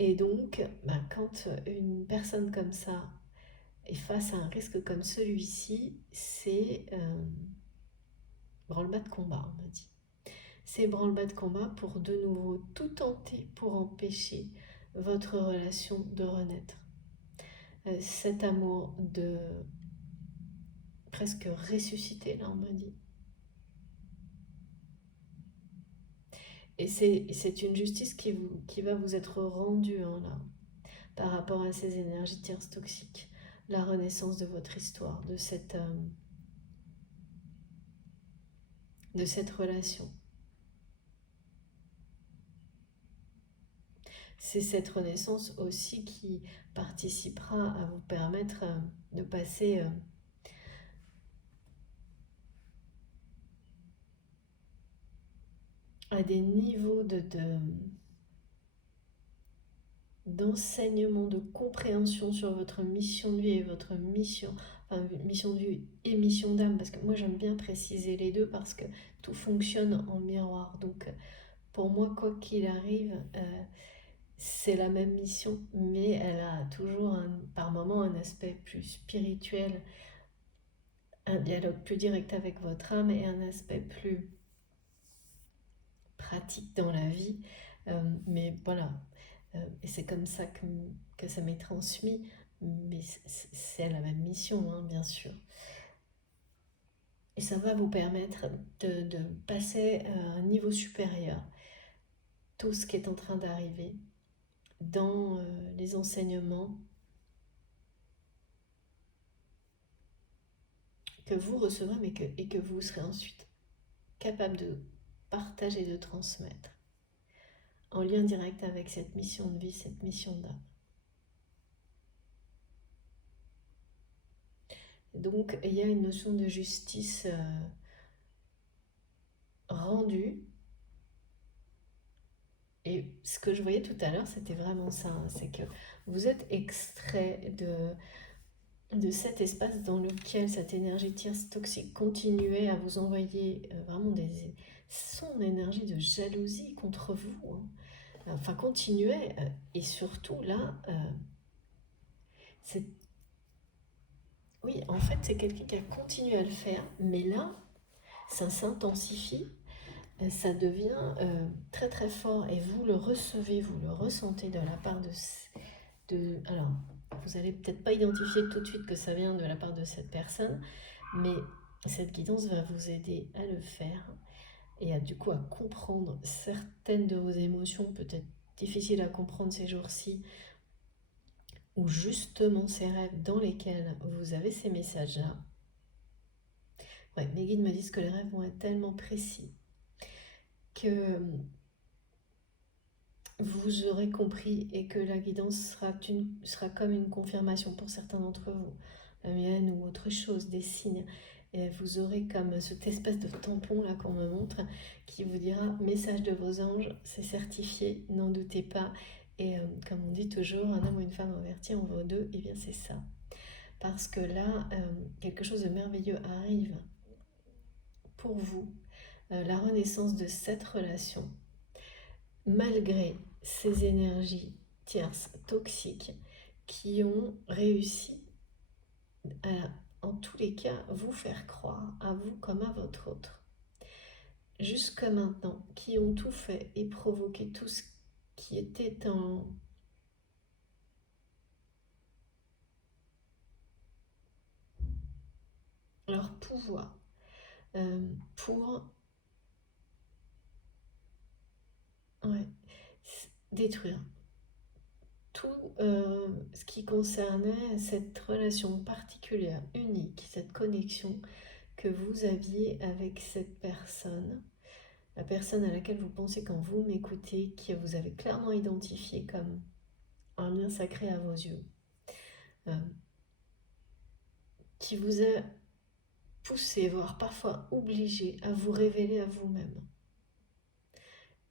Et donc, quand une personne comme ça est face à un risque comme celui-ci, c'est branle-bas de combat, on m'a dit. C'est branle-bas de combat pour de nouveau tout tenter pour empêcher votre relation de renaître. Cet amour de presque ressusciter, là on me dit. Et c'est une justice qui va vous être rendue là, par rapport à ces énergies tierces toxiques. La renaissance de votre histoire, de cette relation. C'est cette renaissance aussi qui participera à vous permettre de passer à des niveaux d'enseignement, de compréhension sur votre mission de vie et votre mission, enfin mission de vie et mission d'âme, parce que moi j'aime bien préciser les deux parce que tout fonctionne en miroir. Donc pour moi, quoi qu'il arrive, c'est la même mission, mais elle a toujours par moment un aspect plus spirituel, un dialogue plus direct avec votre âme et un aspect plus pratique dans la vie. Mais voilà, Et c'est comme ça que ça m'est transmis, mais c'est la même mission, hein, bien sûr. Et ça va vous permettre de passer à un niveau supérieur. Tout ce qui est en train d'arriver dans les enseignements que vous recevrez et que vous serez ensuite capable de partager, de transmettre, en lien direct avec cette mission de vie, cette mission d'âme. Donc il y a une notion de justice rendue. Et ce que je voyais tout à l'heure, c'était vraiment ça, hein, c'est que vous êtes extrait de cet espace dans lequel cette énergie tierce toxique continuait à vous envoyer vraiment son énergie de jalousie contre vous, hein. Enfin, continuait, et surtout là, c'est... Oui, en fait, c'est quelqu'un qui a continué à le faire, mais là, ça s'intensifie, ça devient très très fort, et vous le recevez, vous le ressentez de la part alors, vous n'allez peut-être pas identifier tout de suite que ça vient de la part de cette personne, mais cette guidance va vous aider à le faire et du coup à comprendre certaines de vos émotions, peut-être difficiles à comprendre ces jours-ci, ou justement ces rêves dans lesquels vous avez ces messages-là. Ouais, mes guides me disent que les rêves vont être tellement précis que vous aurez compris et que la guidance sera comme une confirmation pour certains d'entre vous, la mienne ou autre chose, des signes. Et vous aurez comme cette espèce de tampon là qu'on me montre qui vous dira message de vos anges, c'est certifié, n'en doutez pas. Et comme on dit toujours, un homme ou une femme averti en vaut deux, et bien c'est ça. Parce que là, quelque chose de merveilleux arrive pour vous, la renaissance de cette relation malgré ces énergies tierces toxiques qui ont réussi à, en tous les cas, vous faire croire à vous comme à votre autre. Jusqu'à maintenant, qui ont tout fait et provoqué tout ce qui était en leur pouvoir pour ouais, détruire tout ce qui concernait cette relation particulière, unique, cette connexion que vous aviez avec cette personne, la personne à laquelle vous pensez quand vous m'écoutez, que vous avez clairement identifié comme un lien sacré à vos yeux, euh, qui vous a poussé, voire parfois obligé à vous révéler à vous-même.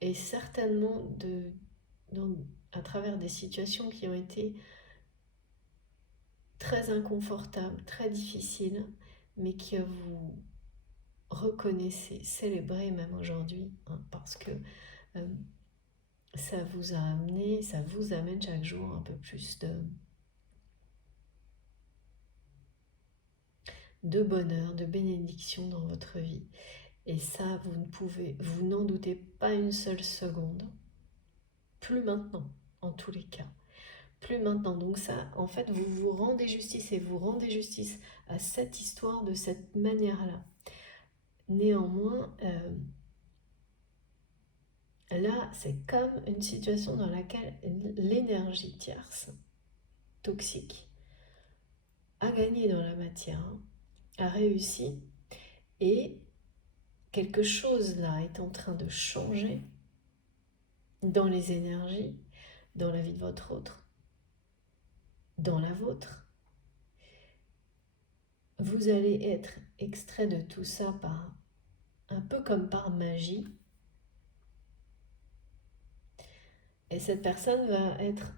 Et certainement à travers des situations qui ont été très inconfortables, très difficiles, mais que vous reconnaissez, célébrez même aujourd'hui, hein, parce que ça vous a amené, ça vous amène chaque jour un peu plus de bonheur, de bénédiction dans votre vie. Et ça, vous n'en doutez pas une seule seconde. Plus maintenant, en tous les cas. Plus maintenant. Donc ça, en fait, vous vous rendez justice et vous rendez justice à cette histoire de cette manière-là. Néanmoins, là, c'est comme une situation dans laquelle l'énergie tierce, toxique, a gagné dans la matière, hein, a réussi, et quelque chose là est en train de changer dans les énergies, dans la vie de votre autre, dans la vôtre. Vous allez être extrait de tout ça un peu comme par magie. Et cette personne va être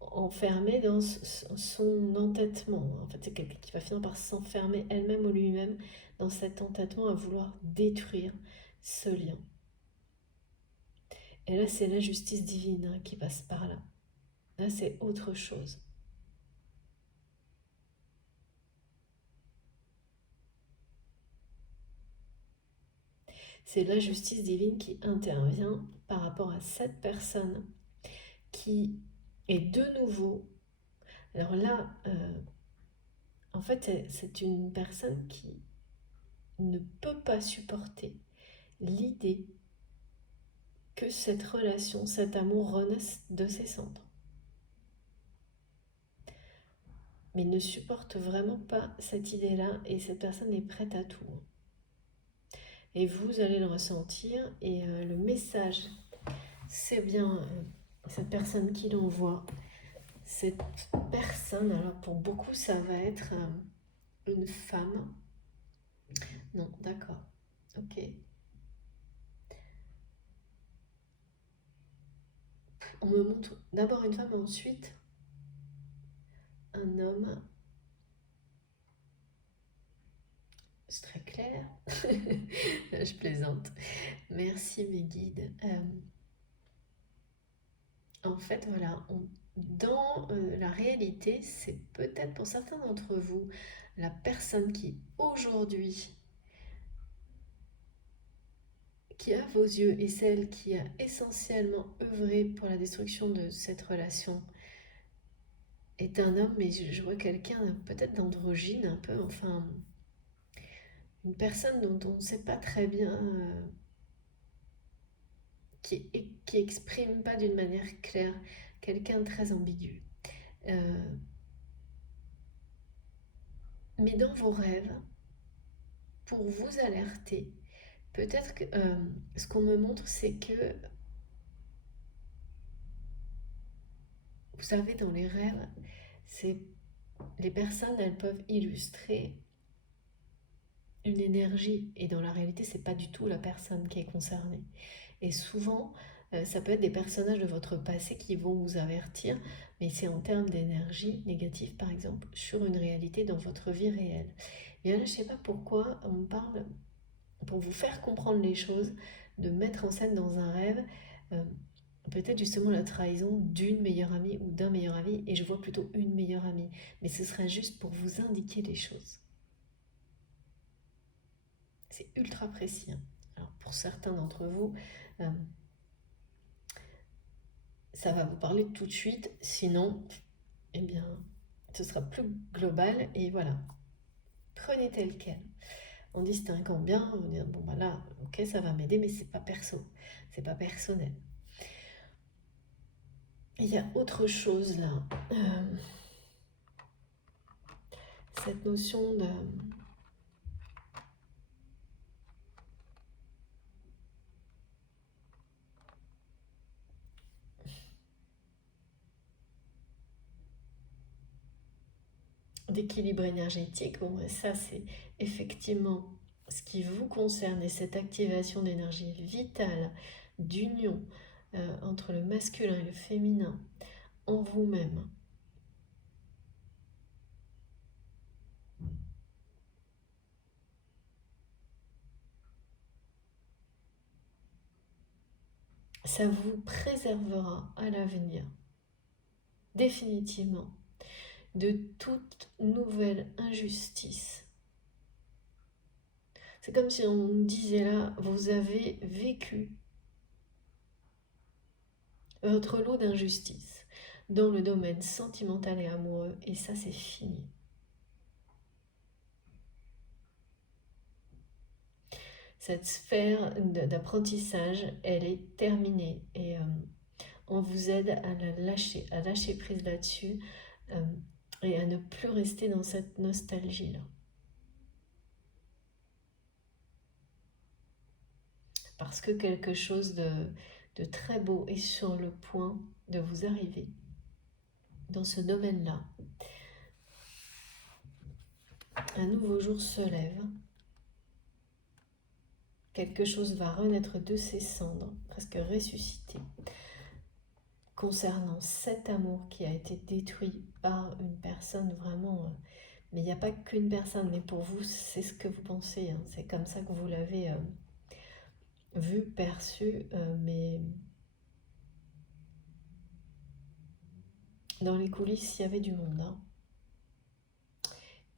enfermée dans son entêtement. En fait, c'est quelqu'un qui va finir par s'enfermer elle-même ou lui-même dans cet entêtement à vouloir détruire ce lien. Et là, c'est la justice divine, hein, qui passe par là. Là, c'est autre chose. C'est la justice divine qui intervient par rapport à cette personne qui est de nouveau... Alors là, en fait, c'est une personne qui ne peut pas supporter l'idée que cette relation, cet amour renaisse de ses cendres. Mais ne supporte vraiment pas cette idée-là et cette personne est prête à tout. Et vous allez le ressentir et le message, c'est bien cette personne qui l'envoie. Cette personne, alors pour beaucoup ça va être une femme. Non, d'accord, ok. On me montre d'abord une femme, ensuite un homme. C'est très clair. Je plaisante. Merci mes guides. En fait, voilà, dans la réalité, c'est peut-être pour certains d'entre vous la personne qui aujourd'hui, qui a vos yeux et celle qui a essentiellement œuvré pour la destruction de cette relation est un homme, mais je vois quelqu'un peut-être d'androgyne un peu, enfin, une personne dont on ne sait pas très bien, qui exprime pas d'une manière claire, quelqu'un de très ambigu. Euh, mais dans vos rêves, pour vous alerter, peut-être que ce qu'on me montre, c'est que vous savez, dans les rêves, c'est les personnes, elles peuvent illustrer une énergie, et dans la réalité, c'est pas du tout la personne qui est concernée. Et souvent, ça peut être des personnages de votre passé qui vont vous avertir, mais c'est en termes d'énergie négative, par exemple, sur une réalité dans votre vie réelle. Et là, je sais pas pourquoi on me parle, pour vous faire comprendre les choses, de mettre en scène dans un rêve, euh, peut-être justement la trahison d'une meilleure amie ou d'un meilleur ami, et je vois plutôt une meilleure amie. Mais ce serait juste pour vous indiquer les choses. C'est ultra précis, hein. Alors pour certains d'entre vous, euh, ça va vous parler tout de suite, sinon, eh bien, ce sera plus global, et voilà. Prenez tel quel, en distinguant bien, en disant, bon bah là, ok, ça va m'aider, mais c'est pas perso, c'est pas personnel. Il y a autre chose là. Cette notion d'équilibre énergétique, bon, ça c'est effectivement ce qui vous concerne et cette activation d'énergie vitale, d'union entre le masculin et le féminin en vous-même. Ça vous préservera à l'avenir, définitivement, de toute nouvelle injustice. C'est comme si on disait là, vous avez vécu votre lot d'injustice dans le domaine sentimental et amoureux, et ça c'est fini. Cette sphère d'apprentissage, elle est terminée et on vous aide à lâcher prise là-dessus euh, et à ne plus rester dans cette nostalgie-là. Parce que quelque chose de très beau est sur le point de vous arriver dans ce domaine-là. Un nouveau jour se lève. Quelque chose va renaître de ses cendres, presque ressuscité, concernant cet amour qui a été détruit par une personne vraiment... mais il n'y a pas qu'une personne, mais pour vous, c'est ce que vous pensez, hein. C'est comme ça que vous l'avez vu, perçu, mais dans les coulisses, il y avait du monde, hein.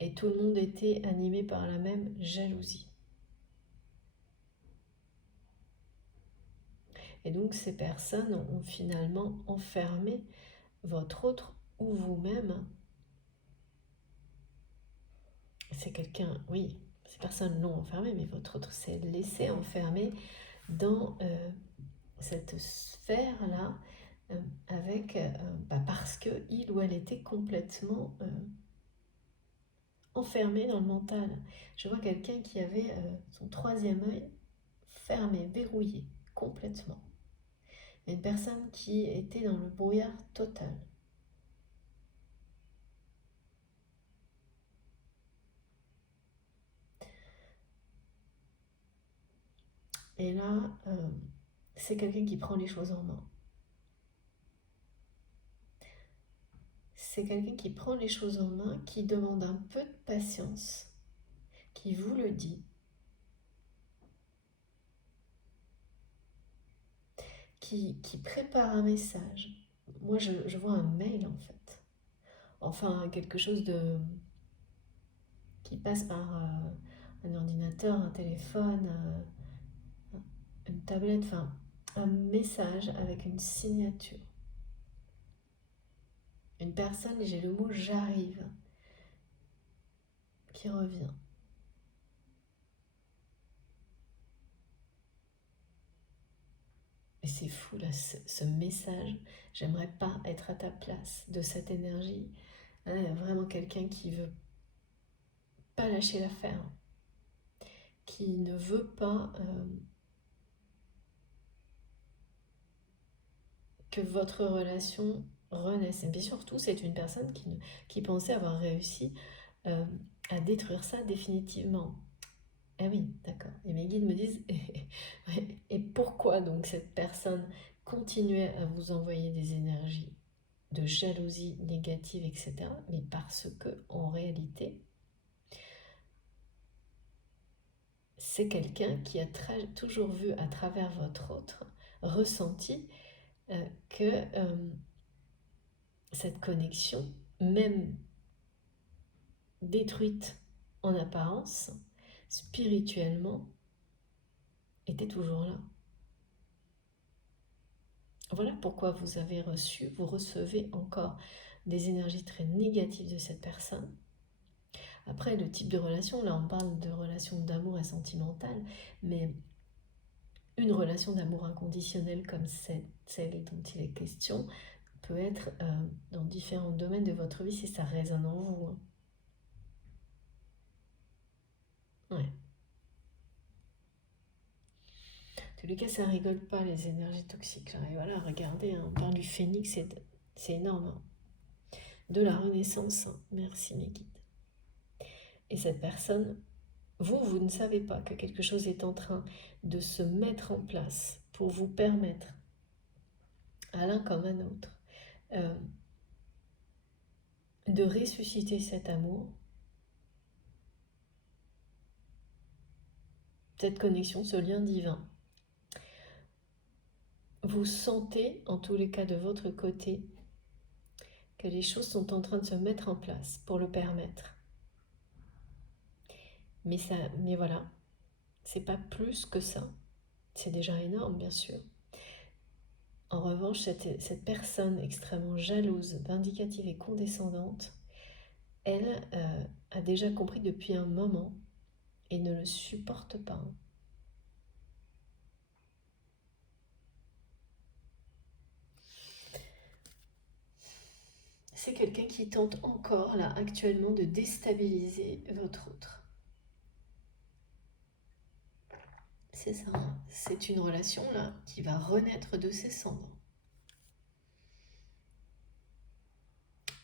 Et tout le monde était animé par la même jalousie. Et donc ces personnes ont finalement enfermé votre autre ou vous-même. C'est quelqu'un, oui, ces personnes l'ont enfermé, mais votre autre s'est laissé enfermer dans cette sphère-là avec, parce qu'il ou elle était complètement enfermé dans le mental. Je vois quelqu'un qui avait son troisième œil fermé, verrouillé, complètement. Une personne qui était dans le brouillard total. Et là, c'est quelqu'un qui prend les choses en main. C'est quelqu'un qui prend les choses en main, qui demande un peu de patience, qui vous le dit, qui prépare un message. Moi, je vois un mail en fait. Enfin, quelque chose de qui passe par un ordinateur, un téléphone, une tablette, enfin, un message avec une signature. Une personne, j'ai le mot j'arrive, qui revient. Et c'est fou là, ce message. J'aimerais pas être à ta place de cette énergie. Il y a vraiment quelqu'un qui veut pas lâcher l'affaire, qui ne veut pas que votre relation renaisse. Et puis surtout, c'est une personne qui pensait avoir réussi à détruire ça définitivement. Ah oui, d'accord. Et mes guides me disent, et pourquoi donc cette personne continuait à vous envoyer des énergies de jalousie négative, etc. Mais parce que, en réalité, c'est quelqu'un qui a toujours vu à travers votre autre, ressenti que cette connexion, même détruite en apparence, spirituellement, était toujours là. Voilà pourquoi vous recevez encore des énergies très négatives de cette personne. Après, le type de relation, là on parle de relation d'amour et sentimentale, mais une relation d'amour inconditionnel comme celle dont il est question peut être dans différents domaines de votre vie si ça résonne en vous. Hein. Ouais. En tous les cas, ça rigole pas les énergies toxiques. Et voilà, regardez, hein, on parle du phénix, c'est énorme. Hein. De la renaissance, hein. Merci mes guides. Et cette personne, vous ne savez pas que quelque chose est en train de se mettre en place pour vous permettre, à l'un comme à l'autre, de ressusciter cet amour, cette connexion, ce lien divin. Vous sentez, en tous les cas de votre côté, que les choses sont en train de se mettre en place pour le permettre. Mais voilà, c'est pas plus que ça. C'est déjà énorme, bien sûr. En revanche, cette personne extrêmement jalouse, vindicative et condescendante, elle a déjà compris depuis un moment et ne le supporte pas. C'est quelqu'un qui tente encore, là, actuellement, de déstabiliser votre autre. C'est ça, hein. C'est une relation, là, qui va renaître de ses cendres.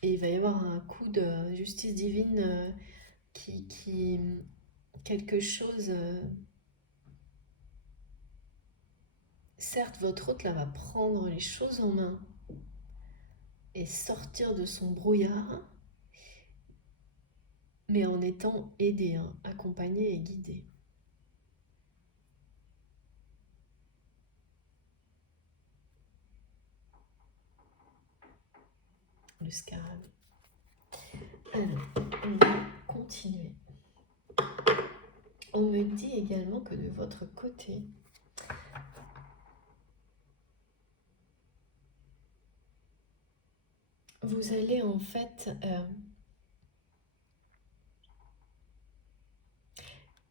Et il va y avoir un coup de justice divine qui quelque chose... certes, votre hôte là va prendre les choses en main et sortir de son brouillard, mais en étant aidé, hein, accompagné et guidé. Le scarabée. Alors, on va continuer. On me dit également que de votre côté, vous allez en fait...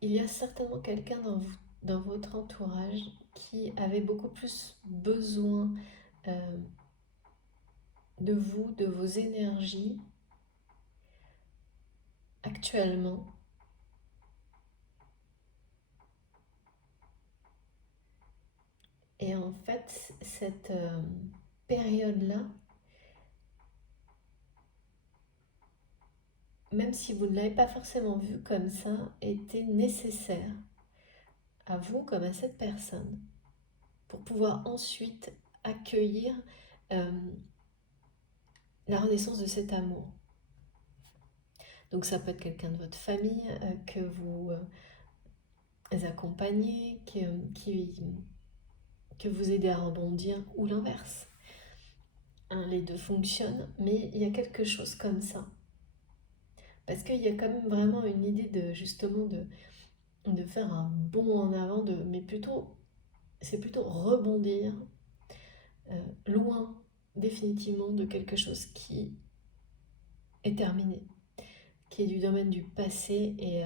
il y a certainement quelqu'un dans votre entourage qui avait beaucoup plus besoin euh, de vous, de vos énergies actuellement. Et en fait, cette période-là, même si vous ne l'avez pas forcément vu comme ça, était nécessaire à vous comme à cette personne pour pouvoir ensuite accueillir euh, la renaissance de cet amour. Donc ça peut être quelqu'un de votre famille que vous accompagnez, que vous aidez à rebondir, ou l'inverse. Hein, les deux fonctionnent, mais il y a quelque chose comme ça. Parce qu'il y a quand même vraiment une idée de justement de faire un bond en avant, mais plutôt c'est plutôt rebondir loin définitivement de quelque chose qui est terminé, qui est du domaine du passé, et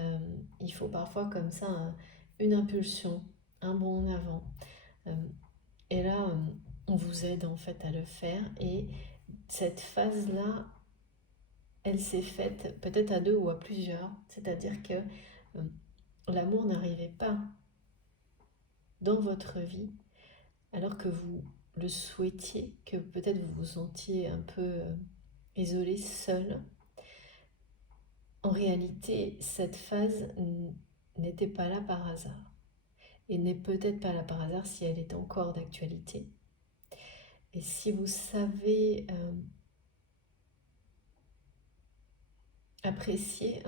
il faut parfois comme ça une impulsion, un bond en avant. Euh, et là, on vous aide en fait à le faire, et cette phase-là, elle s'est faite peut-être à deux ou à plusieurs, c'est-à-dire que l'amour n'arrivait pas dans votre vie alors que vous le souhaitiez, que peut-être vous vous sentiez un peu isolé, seul. En réalité, cette phase n'était pas là par hasard. Et n'est peut-être pas là par hasard si elle est encore d'actualité. Et si vous savez apprécier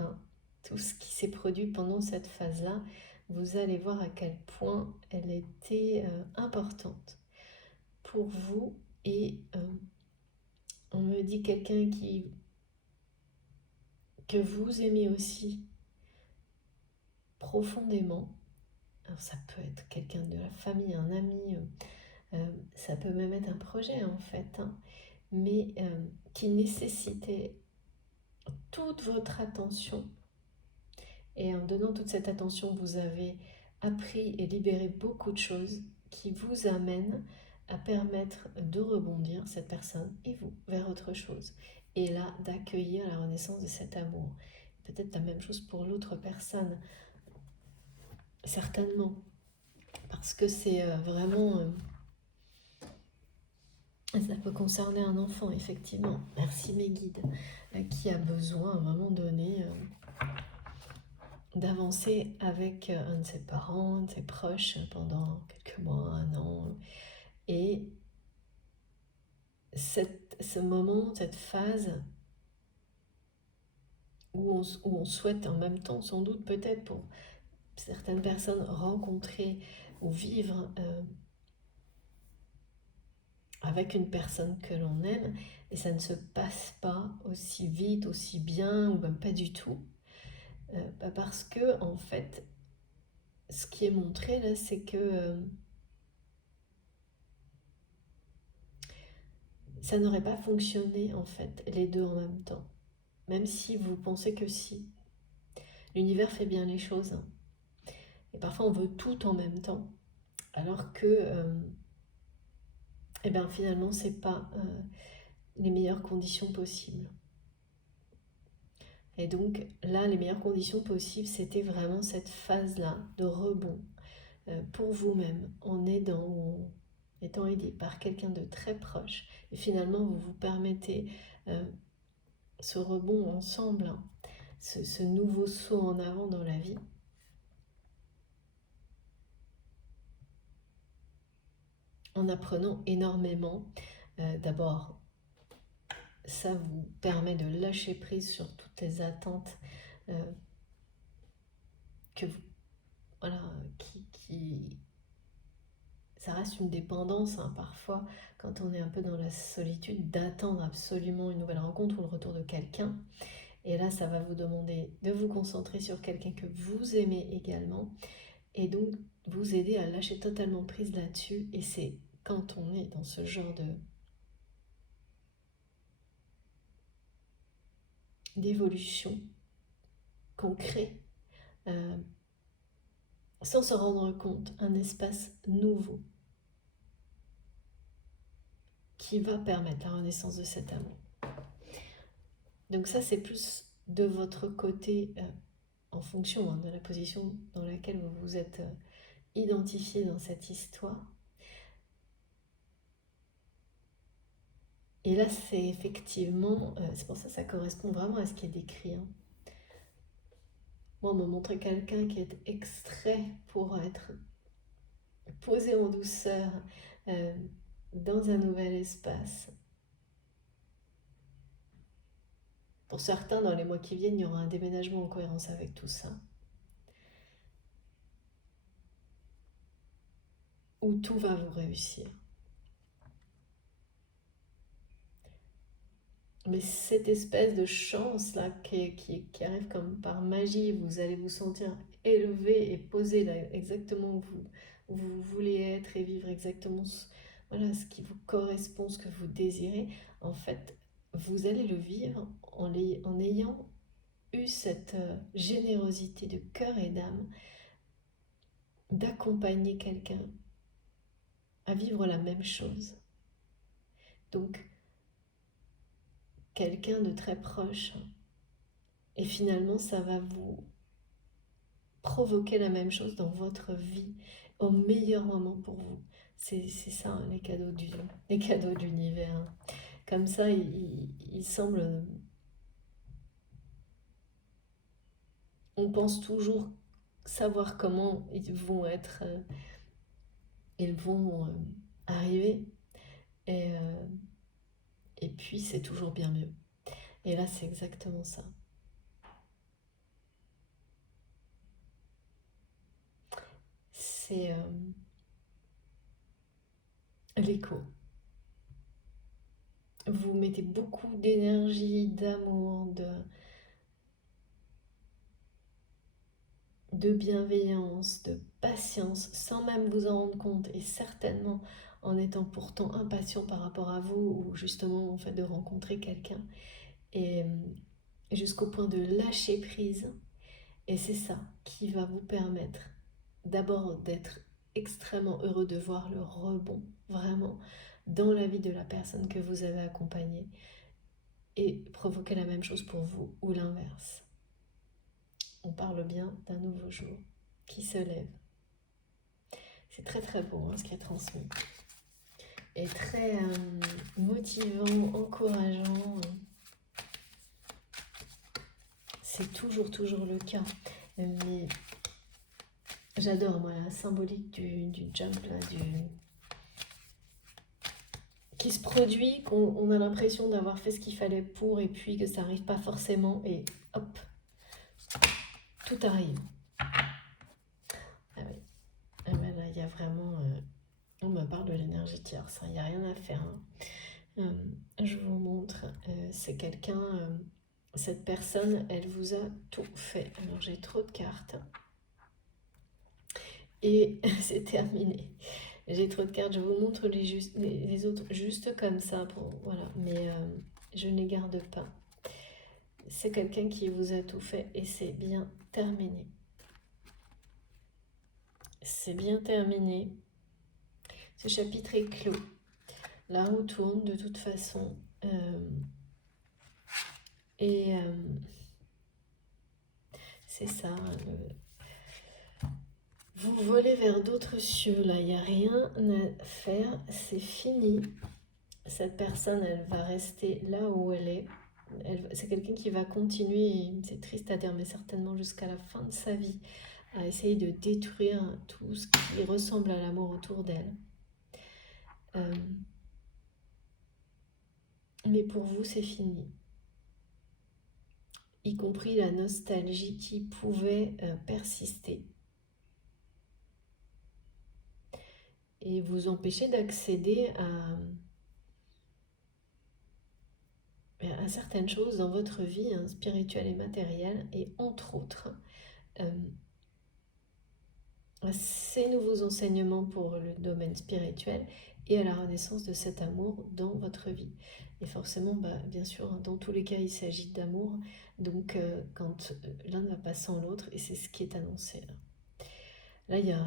tout ce qui s'est produit pendant cette phase-là, vous allez voir à quel point elle était importante pour vous. Et on me dit quelqu'un que vous aimez aussi profondément. Alors ça peut être quelqu'un de la famille, un ami, ça peut même être un projet en fait, hein, mais qui nécessitait toute votre attention. Et en donnant toute cette attention, vous avez appris et libéré beaucoup de choses qui vous amènent à permettre de rebondir, cette personne et vous, vers autre chose. Et là, d'accueillir la renaissance de cet amour. Peut-être la même chose pour l'autre personne, certainement. Parce que c'est vraiment... ça peut concerner un enfant, effectivement. Merci mes guides, qui a besoin à un moment donné d'avancer avec un de ses parents, un de ses proches pendant quelques mois, un an. Et ce moment, cette phase où on souhaite en même temps, sans doute peut-être pour certaines personnes, rencontrer ou vivre avec une personne que l'on aime, et ça ne se passe pas aussi vite, aussi bien, ou même pas du tout. Parce que, en fait, ce qui est montré là, c'est que ça n'aurait pas fonctionné, en fait, les deux en même temps. Même si vous pensez que si. L'univers fait bien les choses, hein. Et parfois, on veut tout en même temps. Alors que, eh ben, finalement, c'est pas les meilleures conditions possibles. Et donc, là, les meilleures conditions possibles, c'était vraiment cette phase-là de rebond pour vous-même, en aidant ou en étant aidé par quelqu'un de très proche. Et finalement, vous vous permettez ce rebond ensemble, hein, ce nouveau saut en avant dans la vie. En apprenant énormément. D'abord, ça vous permet de lâcher prise sur toutes les attentes que vous, voilà, ça reste une dépendance, hein, parfois, quand on est un peu dans la solitude, d'attendre absolument une nouvelle rencontre ou le retour de quelqu'un. Et là, ça va vous demander de vous concentrer sur quelqu'un que vous aimez également, et donc vous aider à lâcher totalement prise là-dessus. Et c'est quand on est dans ce genre d'évolution qu'on crée sans se rendre compte, un espace nouveau qui va permettre la renaissance de cet amour. Donc ça, c'est plus de votre côté en fonction de la position dans laquelle vous vous êtes identifié dans cette histoire. Et là, c'est effectivement, c'est pour ça que ça correspond vraiment à ce qui est décrit. Moi, on m'a montré quelqu'un qui est extrait pour être posé en douceur dans un nouvel espace. Pour certains, dans les mois qui viennent, il y aura un déménagement en cohérence avec tout ça. Où tout va vous réussir. Mais cette espèce de chance-là qui arrive comme par magie, vous allez vous sentir élevé et posé là, exactement où vous voulez être et vivre exactement voilà, ce qui vous correspond, ce que vous désirez. En fait, vous allez le vivre en ayant eu cette générosité de cœur et d'âme d'accompagner quelqu'un à vivre la même chose. Donc, quelqu'un de très proche. Et finalement, ça va vous provoquer la même chose dans votre vie au meilleur moment pour vous. C'est ça, hein, les cadeaux d'univers. Hein. Comme ça, il semble... On pense toujours savoir comment ils vont être... ils vont arriver. Et puis, c'est toujours bien mieux. Et là, c'est exactement ça. C'est l'écho. Vous mettez beaucoup d'énergie, d'amour, de bienveillance, de patience, sans même vous en rendre compte, et certainement en étant pourtant impatient par rapport à vous, ou justement en fait de rencontrer quelqu'un, et jusqu'au point de lâcher prise. Et c'est ça qui va vous permettre d'abord d'être extrêmement heureux de voir le rebond, vraiment, dans la vie de la personne que vous avez accompagnée, et provoquer la même chose pour vous, ou l'inverse. On parle bien d'un nouveau jour qui se lève. C'est très très beau hein, ce qui est transmis. Et très motivant, encourageant. C'est toujours le cas. Mais j'adore moi la symbolique du jump là, qui se produit, qu'on a l'impression d'avoir fait ce qu'il fallait pour, et puis que ça n'arrive pas forcément, et hop, tout arrive. Ah oui. Ah ben là, il y a vraiment... on me parle de l'énergie tierce, il n'y a rien à faire. Hein. Je vous montre, c'est quelqu'un... cette personne, elle vous a tout fait. Alors j'ai trop de cartes. Et c'est terminé. J'ai trop de cartes, je vous montre les autres juste comme ça. Voilà. Mais je ne les garde pas. C'est quelqu'un qui vous a tout fait et c'est bien terminé. C'est bien terminé. Ce chapitre est clos. La roue tourne de toute façon. C'est ça. Vous volez vers d'autres cieux. Là, il n'y a rien à faire. C'est fini. Cette personne, elle va rester là où elle est. C'est quelqu'un qui va continuer, c'est triste à dire, mais certainement jusqu'à la fin de sa vie, à essayer de détruire tout ce qui ressemble à l'amour autour d'elle. Mais pour vous, c'est fini. Y compris la nostalgie qui pouvait persister. Et vous empêcher d'accéder à certaines choses dans votre vie hein, spirituelle et matérielle, et entre autres, ces nouveaux enseignements pour le domaine spirituel, et à la renaissance de cet amour dans votre vie. Et forcément, bien sûr, dans tous les cas, il s'agit d'amour. Donc, quand l'un ne va pas sans l'autre, et c'est ce qui est annoncé là. Là, il y a,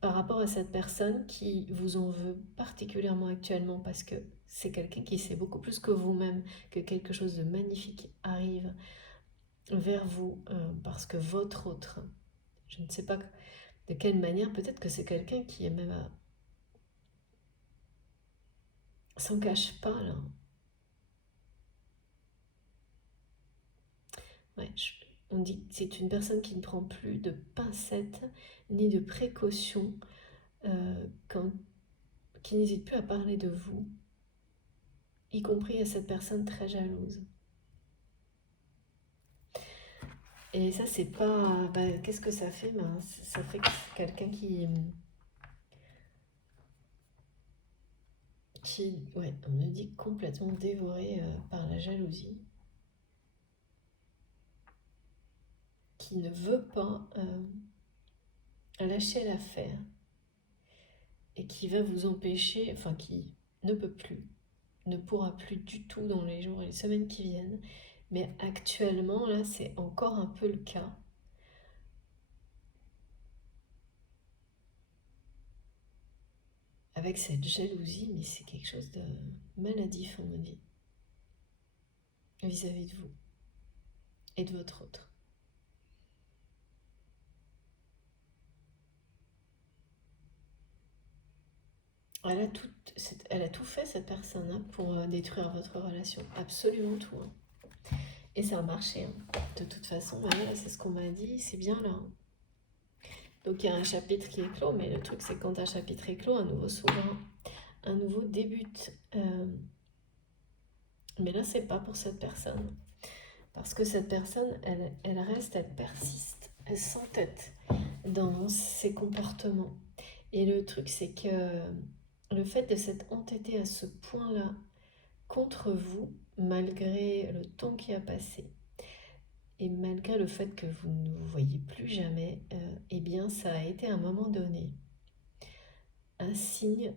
par rapport à cette personne qui vous en veut particulièrement actuellement, parce que c'est quelqu'un qui sait beaucoup plus que vous-même que quelque chose de magnifique arrive vers vous, parce que votre autre, je ne sais pas de quelle manière, peut-être que c'est quelqu'un qui est même s'en cache pas là. Ouais, on dit que c'est une personne qui ne prend plus de pincettes ni de précautions, qui n'hésite plus à parler de vous, y compris à cette personne très jalouse. Et ça, c'est pas... qu'est-ce que ça fait? Ça fait que c'est quelqu'un ouais, on me dit complètement dévoré par la jalousie, qui ne veut pas lâcher l'affaire et qui va vous empêcher, enfin qui ne peut plus, ne pourra plus du tout dans les jours et les semaines qui viennent. Mais actuellement, là, c'est encore un peu le cas. Avec cette jalousie, mais c'est quelque chose de maladif, on me dit, vis-à-vis de vous et de votre autre. Elle a tout fait, cette personne, hein, pour détruire votre relation. Absolument tout. Hein. Et ça a marché. Hein. De toute façon, voilà, c'est ce qu'on m'a dit, c'est bien là. Hein. Donc il y a un chapitre qui est clos, mais le truc c'est que quand un chapitre est clos, un nouveau s'ouvre, un nouveau débute. Mais là, c'est pas pour cette personne. Parce que cette personne, elle reste, elle persiste, elle s'entête dans ses comportements. Et le truc, c'est que le fait de s'être entêté à ce point-là contre vous, malgré le temps qui a passé, et malgré le fait que vous ne vous voyez plus jamais, eh bien, ça a été à un moment donné un signe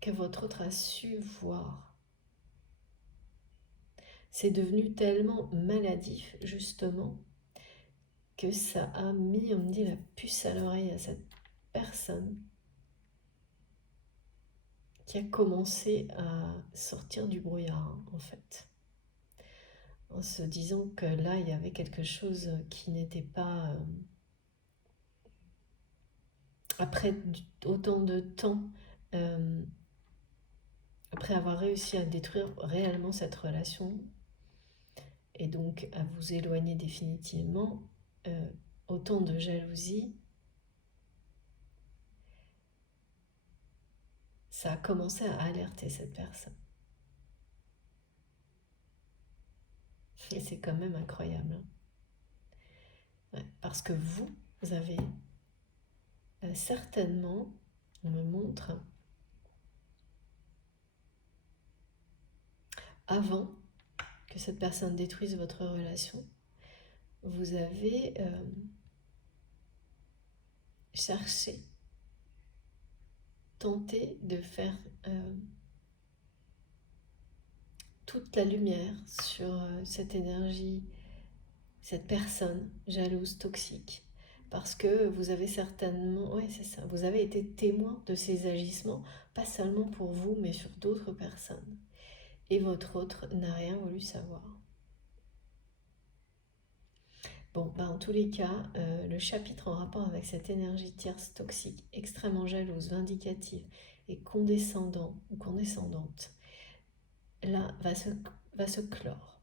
que votre autre a su voir. C'est devenu tellement maladif, justement, que ça a mis, on me dit, la puce à l'oreille à cette personne qui a commencé à sortir du brouillard, en fait. En se disant que là, il y avait quelque chose qui n'était pas... après autant de temps, après avoir réussi à détruire réellement cette relation, et donc à vous éloigner définitivement, autant de jalousie, ça a commencé à alerter cette personne. Et c'est quand même incroyable. Ouais, parce que vous avez certainement, on me montre, avant que cette personne détruise votre relation, vous avez cherché, tenté de faire toute la lumière sur cette énergie, cette personne jalouse, toxique. Parce que vous avez certainement, ouais c'est ça, vous avez été témoin de ces agissements, pas seulement pour vous, mais sur d'autres personnes. Et votre autre n'a rien voulu savoir. Bon, en tous les cas, le chapitre en rapport avec cette énergie tierce toxique, extrêmement jalouse, vindicative et condescendant ou condescendante, là, va se clore.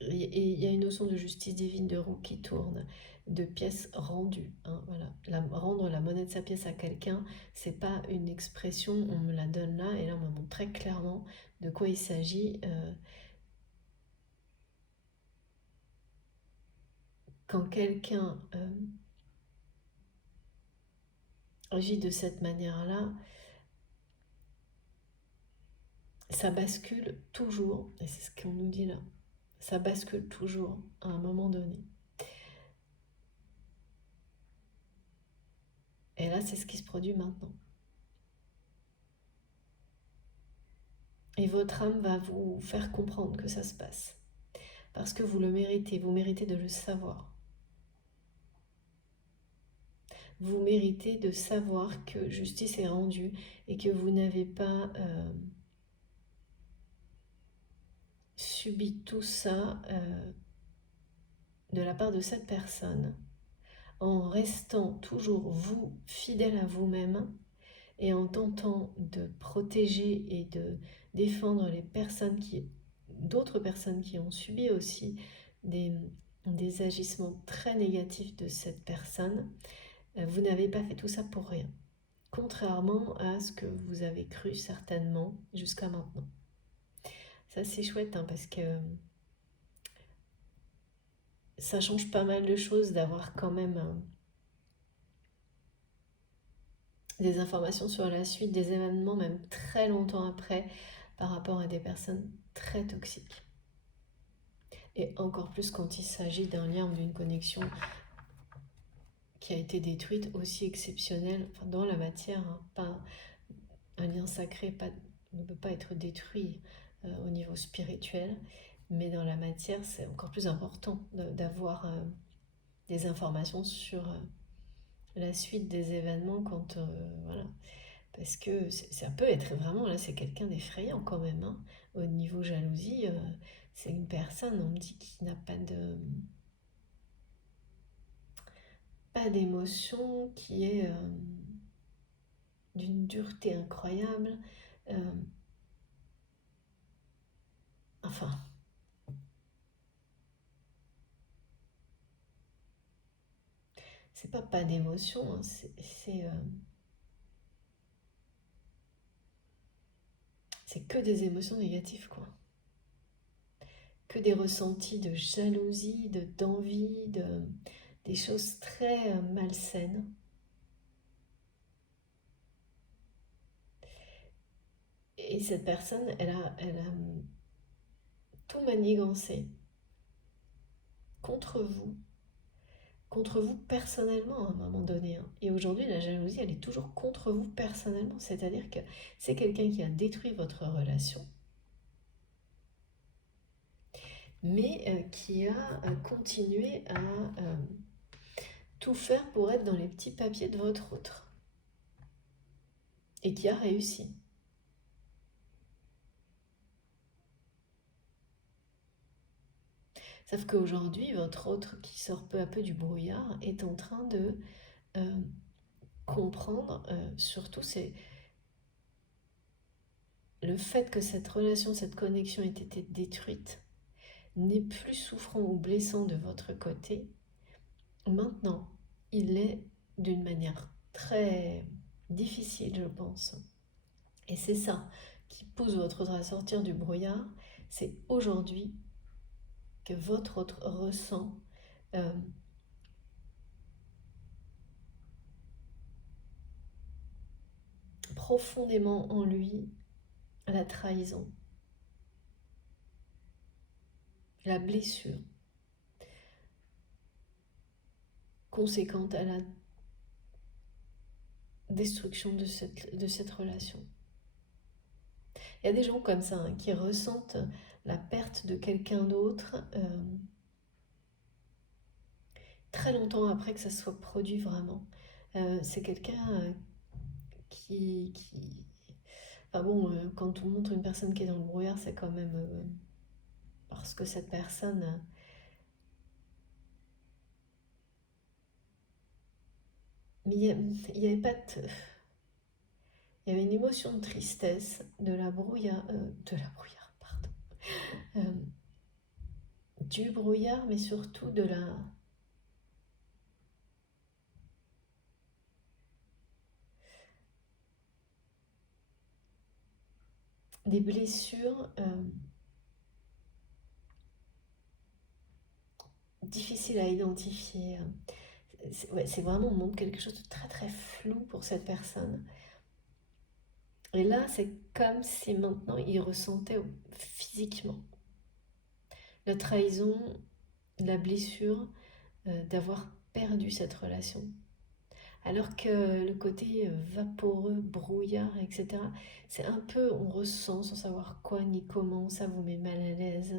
Et il y a une notion de justice divine, de roue qui tourne, de pièce rendue. Hein, voilà. Rendre la monnaie de sa pièce à quelqu'un, c'est pas une expression, on me la donne là, et là on me montre très clairement de quoi il s'agit. Quand quelqu'un agit de cette manière-là, ça bascule toujours, et c'est ce qu'on nous dit là, ça bascule toujours à un moment donné. Et là, c'est ce qui se produit maintenant. Et votre âme va vous faire comprendre que ça se passe. Parce que vous le méritez, vous méritez de le savoir. Vous méritez de savoir que justice est rendue et que vous n'avez pas subi tout ça de la part de cette personne, en restant toujours vous, fidèle à vous-même, et en tentant de protéger et de défendre les personnes d'autres personnes qui ont subi aussi des agissements très négatifs de cette personne, vous n'avez pas fait tout ça pour rien. Contrairement à ce que vous avez cru certainement jusqu'à maintenant. Ça c'est chouette hein, parce que ça change pas mal de choses d'avoir quand même des informations sur la suite des événements, même très longtemps après, par rapport à des personnes très toxiques. Et encore plus quand il s'agit d'un lien ou d'une connexion qui a été détruite, aussi exceptionnelle, enfin dans la matière, hein, pas un lien sacré ne peut pas être détruit au niveau spirituel, mais dans la matière, c'est encore plus important d'avoir des informations sur la suite des événements quand voilà, parce que ça peut être vraiment, là c'est quelqu'un d'effrayant quand même, hein. Au niveau jalousie, c'est une personne, on me dit, qui n'a pas d'émotion, qui est d'une dureté incroyable, enfin, c'est pas d'émotion, hein, c'est que des émotions négatives, quoi. Que des ressentis de jalousie, d'envie, des choses très malsaines. Et cette personne, elle a tout manigancé contre vous personnellement à un moment donné, hein. Et aujourd'hui, la jalousie, elle est toujours contre vous personnellement. C'est-à-dire que c'est quelqu'un qui a détruit votre relation, mais qui a continué à tout faire pour être dans les petits papiers de votre autre. Et qui a réussi. Sauf qu'aujourd'hui, votre autre qui sort peu à peu du brouillard est en train de euh, comprendre, surtout c'est le fait que cette relation, cette connexion ait été détruite, n'est plus souffrant ou blessant de votre côté. Maintenant, il est d'une manière très difficile, je pense. Et c'est ça qui pousse votre autre à sortir du brouillard. C'est aujourd'hui que votre autre ressent profondément en lui la trahison, la blessure conséquente à la destruction de cette relation. Il y a des gens comme ça hein, qui ressentent la perte de quelqu'un d'autre très longtemps après que ça soit produit vraiment. C'est quelqu'un qui... Enfin bon, quand on montre une personne qui est dans le brouillard, c'est quand même parce que cette personne... mais il y avait pas de... Il y avait une émotion de tristesse, de la brouillard, pardon, du brouillard, mais surtout des blessures difficiles à identifier. C'est vraiment, on montre quelque chose de très très flou pour cette personne. Et là, c'est comme si maintenant il ressentait physiquement la trahison, la blessure d'avoir perdu cette relation. Alors que le côté vaporeux, brouillard, etc., c'est un peu, on ressent sans savoir quoi ni comment, ça vous met mal à l'aise,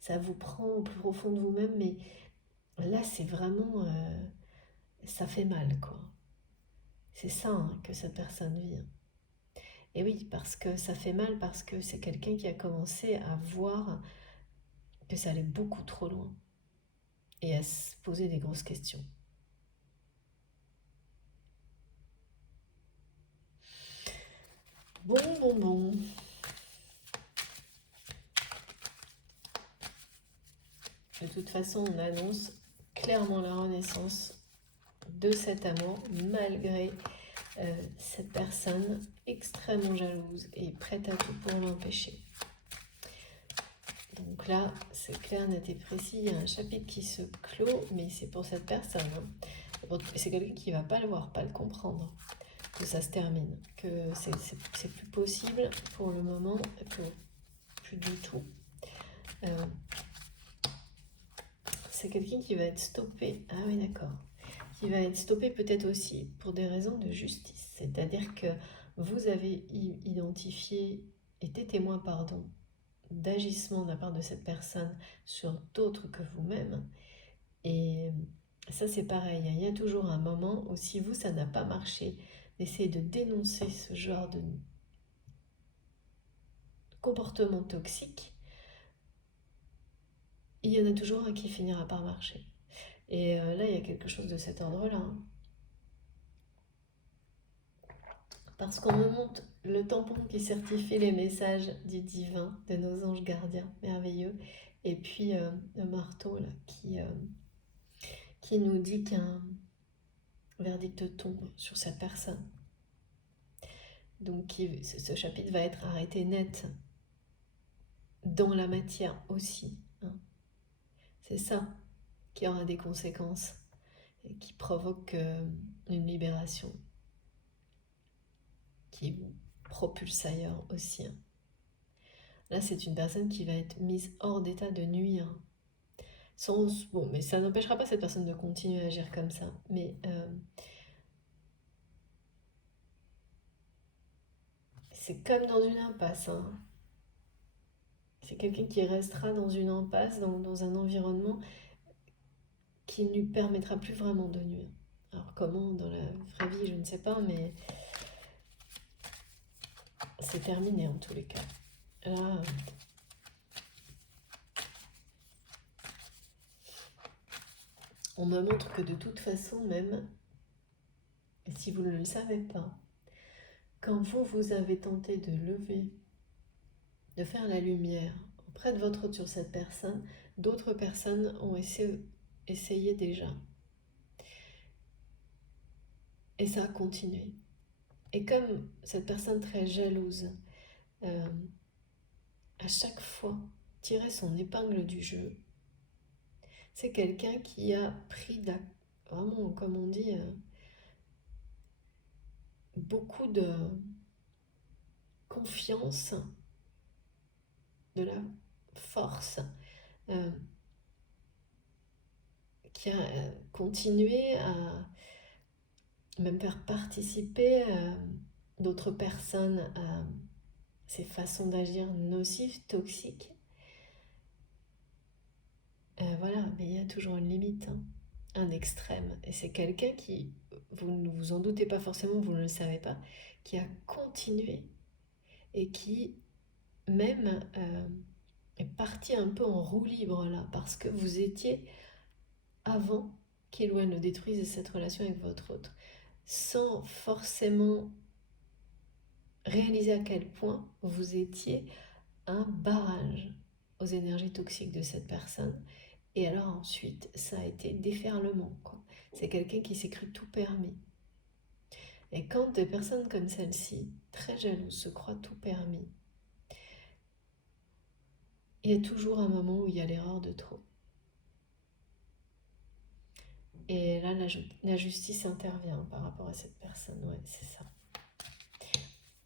ça vous prend au plus profond de vous-même, mais là c'est vraiment, ça fait mal quoi. C'est ça hein, que cette personne vit. Et oui, parce que ça fait mal, parce que c'est quelqu'un qui a commencé à voir que ça allait beaucoup trop loin et à se poser des grosses questions. Bon. De toute façon, on annonce clairement la renaissance de cet amour, malgré cette personne extrêmement jalouse et prête à tout pour l'empêcher. Donc là, c'est clair, net et précis, il y a un chapitre qui se clôt, mais c'est pour cette personne. Hein. C'est quelqu'un qui ne va pas le voir, pas le comprendre, que ça se termine, que c'est plus possible pour le moment, plus du tout. C'est quelqu'un qui va être stoppé. Ah oui, d'accord. Qui va être stoppé peut-être aussi pour des raisons de justice. C'est-à-dire que vous avez identifié, été témoin, pardon, d'agissement de la part de cette personne sur d'autres que vous-même. Et ça, c'est pareil. Il y a toujours un moment où, si vous, ça n'a pas marché, d'essayer de dénoncer ce genre de comportement toxique, il y en a toujours un qui finira par marcher. Et là, il y a quelque chose de cet ordre-là. Hein. Parce qu'on me montre le tampon qui certifie les messages du divin, de nos anges gardiens merveilleux, et puis le marteau là, qui nous dit qu'un verdict tombe sur cette personne. Donc ce chapitre va être arrêté net dans la matière aussi. Hein. C'est ça qui aura des conséquences et qui provoque une libération, qui vous propulse ailleurs aussi. Hein. Là, c'est une personne qui va être mise hors d'état de nuire. Bon, mais ça n'empêchera pas cette personne de continuer à agir comme ça. Mais c'est comme dans une impasse. Hein. C'est quelqu'un qui restera dans une impasse, dans un environnement qui ne lui permettra plus vraiment de nuire. Alors comment dans la vraie vie, je ne sais pas, mais c'est terminé en tous les cas. Là, on me montre que de toute façon même, et si vous ne le savez pas, quand vous avez tenté de lever, de faire la lumière auprès de votre autre sur cette personne, d'autres personnes ont essayé déjà. Et ça a continué. Et comme cette personne très jalouse, à chaque fois, tirait son épingle du jeu, c'est quelqu'un qui a pris vraiment, comme on dit, beaucoup de confiance, de la force, qui a continué à même faire participer d'autres personnes à ces façons d'agir nocives, toxiques. Voilà, mais il y a toujours une limite, hein, un extrême. Et c'est quelqu'un qui, vous ne vous en doutez pas forcément, vous ne le savez pas, qui a continué et qui même est parti un peu en roue libre là, parce que vous étiez, avant qu'Eloane ne détruise cette relation avec votre autre, sans forcément réaliser à quel point vous étiez un barrage aux énergies toxiques de cette personne. Et alors ensuite, ça a été déferlement, quoi. C'est quelqu'un qui s'est cru tout permis. Et quand des personnes comme celle-ci, très jalouses, se croient tout permis, il y a toujours un moment où il y a l'erreur de trop. Et là, la justice intervient par rapport à cette personne. Ouais, c'est ça.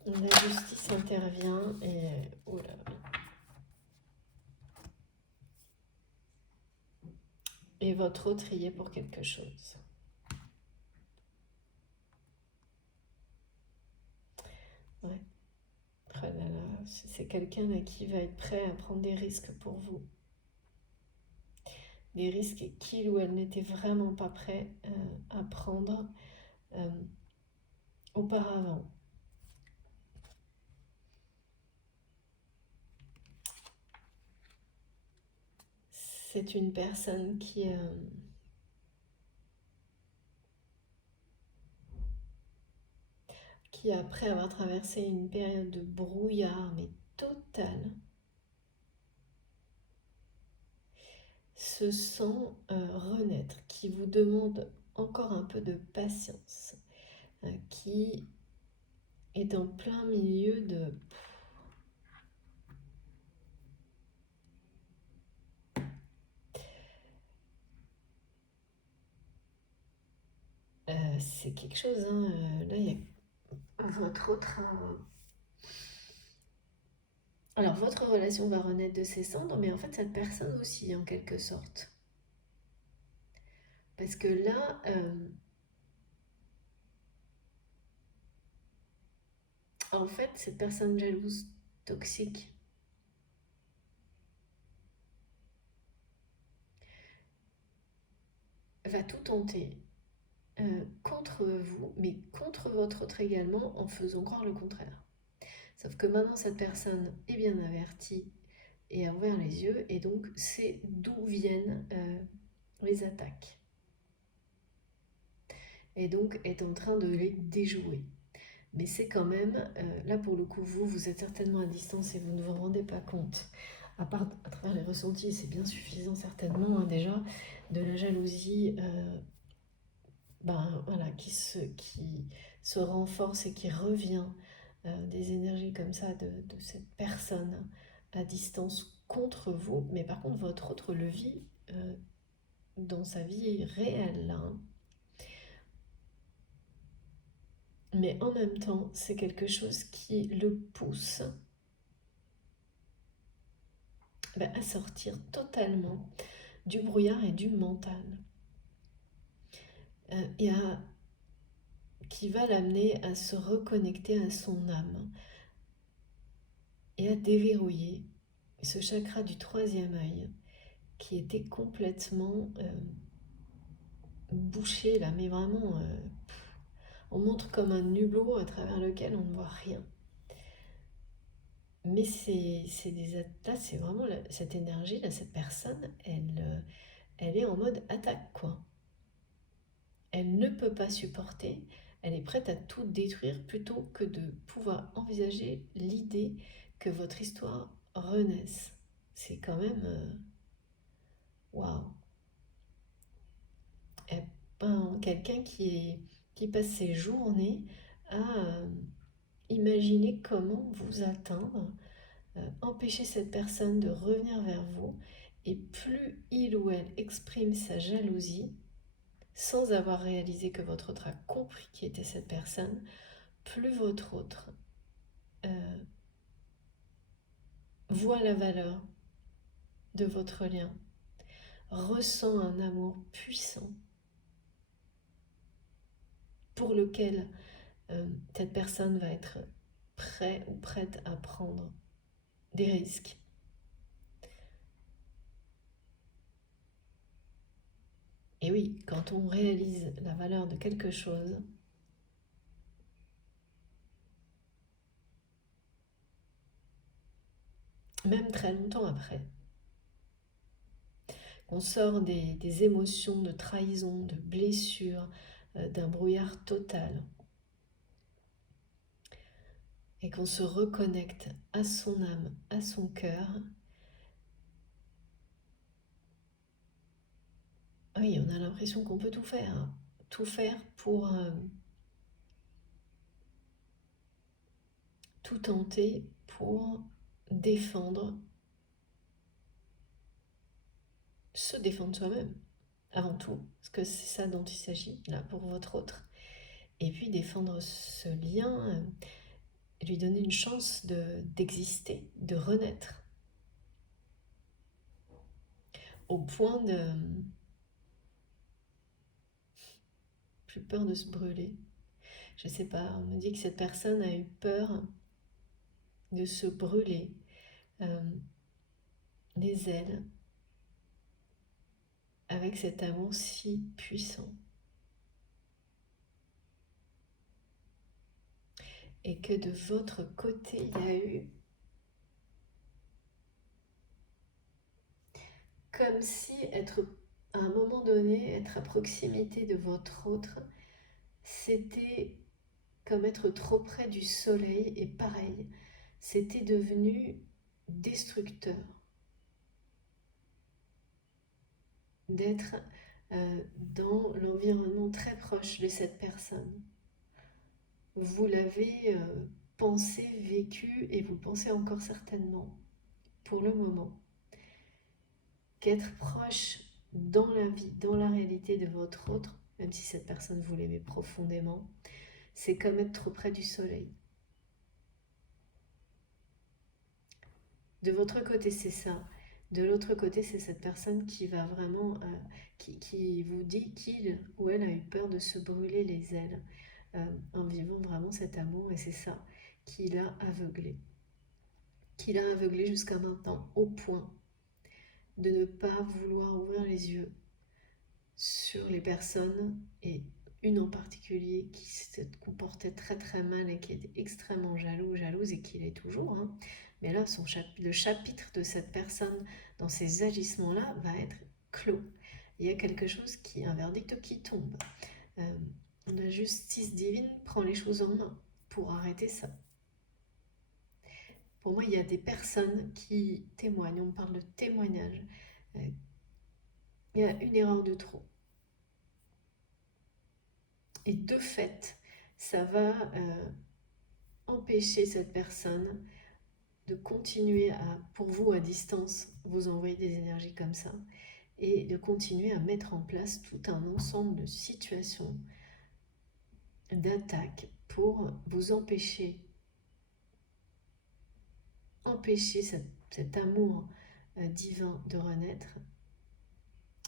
La justice intervient et... Oh là là. Et votre autre y est pour quelque chose. c'est quelqu'un là qui va être prêt à prendre des risques pour vous. Des risques qu'il ou elle n'était vraiment pas prêt à prendre auparavant. C'est une personne qui, après avoir traversé une période de brouillard, mais totale, se sent renaître, qui vous demande encore un peu de patience, qui est en plein milieu de... c'est quelque chose, hein, là il y a votre autre... Alors votre relation va renaître de ses cendres, mais en fait cette personne aussi en quelque sorte. Parce que là, en fait, cette personne jalouse, toxique, va tout tenter contre vous, mais contre votre autre également, en faisant croire le contraire. Sauf que maintenant, cette personne est bien avertie et a ouvert les yeux, et donc c'est d'où viennent les attaques. Et donc est en train de les déjouer. Mais c'est quand même, là pour le coup, vous êtes certainement à distance et vous ne vous rendez pas compte. À part à travers les ressentis, c'est bien suffisant certainement, hein, déjà, de la jalousie voilà, qui se renforce et qui revient, des énergies comme ça de cette personne à distance contre vous. Mais par contre, votre autre le vit dans sa vie réelle, hein. Mais en même temps, c'est quelque chose qui le pousse à sortir totalement du brouillard et du mental. Et qui va l'amener à se reconnecter à son âme et à déverrouiller ce chakra du troisième œil qui était complètement bouché là, mais vraiment, on montre comme un hublot à travers lequel on ne voit rien. Mais là, c'est vraiment cette énergie, là, cette personne, elle est en mode attaque, quoi. Elle ne peut pas supporter, elle est prête à tout détruire plutôt que de pouvoir envisager l'idée que votre histoire renaisse. C'est quand même... Waouh! Eh ben, quelqu'un qui passe ses journées à imaginer comment vous atteindre, empêcher cette personne de revenir vers vous, et plus il ou elle exprime sa jalousie, sans avoir réalisé que votre autre a compris qui était cette personne, plus votre autre voit la valeur de votre lien, ressent un amour puissant pour lequel cette personne va être prêt ou prête à prendre des risques. Et oui, quand on réalise la valeur de quelque chose, même très longtemps après, on sort des émotions de trahison, de blessure, d'un brouillard total, et qu'on se reconnecte à son âme, à son cœur, oui, on a l'impression qu'on peut tout faire, hein. Tout faire pour tout tenter pour défendre, se défendre soi-même, avant tout, parce que c'est ça dont il s'agit, là, pour votre autre. Et puis défendre ce lien, lui donner une chance d'exister, de renaître, au point de plus peur de se brûler. Je sais pas, on me dit que cette personne a eu peur de se brûler les ailes avec cet amour si puissant. Et que de votre côté, il y a eu comme si à un moment donné, être à proximité de votre autre, c'était comme être trop près du soleil et pareil, c'était devenu destructeur d'être dans l'environnement très proche de cette personne. Vous l'avez pensé, vécu et vous le pensez encore certainement pour le moment qu'être proche dans la vie, dans la réalité de votre autre, même si cette personne vous l'aimez profondément, c'est comme être trop près du soleil. De votre côté, c'est ça. De l'autre côté, c'est cette personne qui va vraiment, qui vous dit qu'il ou elle a eu peur de se brûler les ailes en vivant vraiment cet amour. Et c'est ça qui l'a aveuglé. Qui l'a aveuglé jusqu'à maintenant, au point de ne pas vouloir ouvrir les yeux sur les personnes, et une en particulier qui se comportait très très mal et qui était extrêmement jalouse et qui l'est toujours. Hein. Mais là, le chapitre de cette personne dans ces agissements-là va être clos. Il y a quelque chose un verdict qui tombe. La justice divine prend les choses en main pour arrêter ça. Pour moi, il y a des personnes qui témoignent, on me parle de témoignage. Il y a une erreur de trop. Et de fait, ça va empêcher cette personne de continuer pour vous à distance, vous envoyer des énergies comme ça, et de continuer à mettre en place tout un ensemble de situations d'attaque pour vous empêcher cet amour divin de renaître.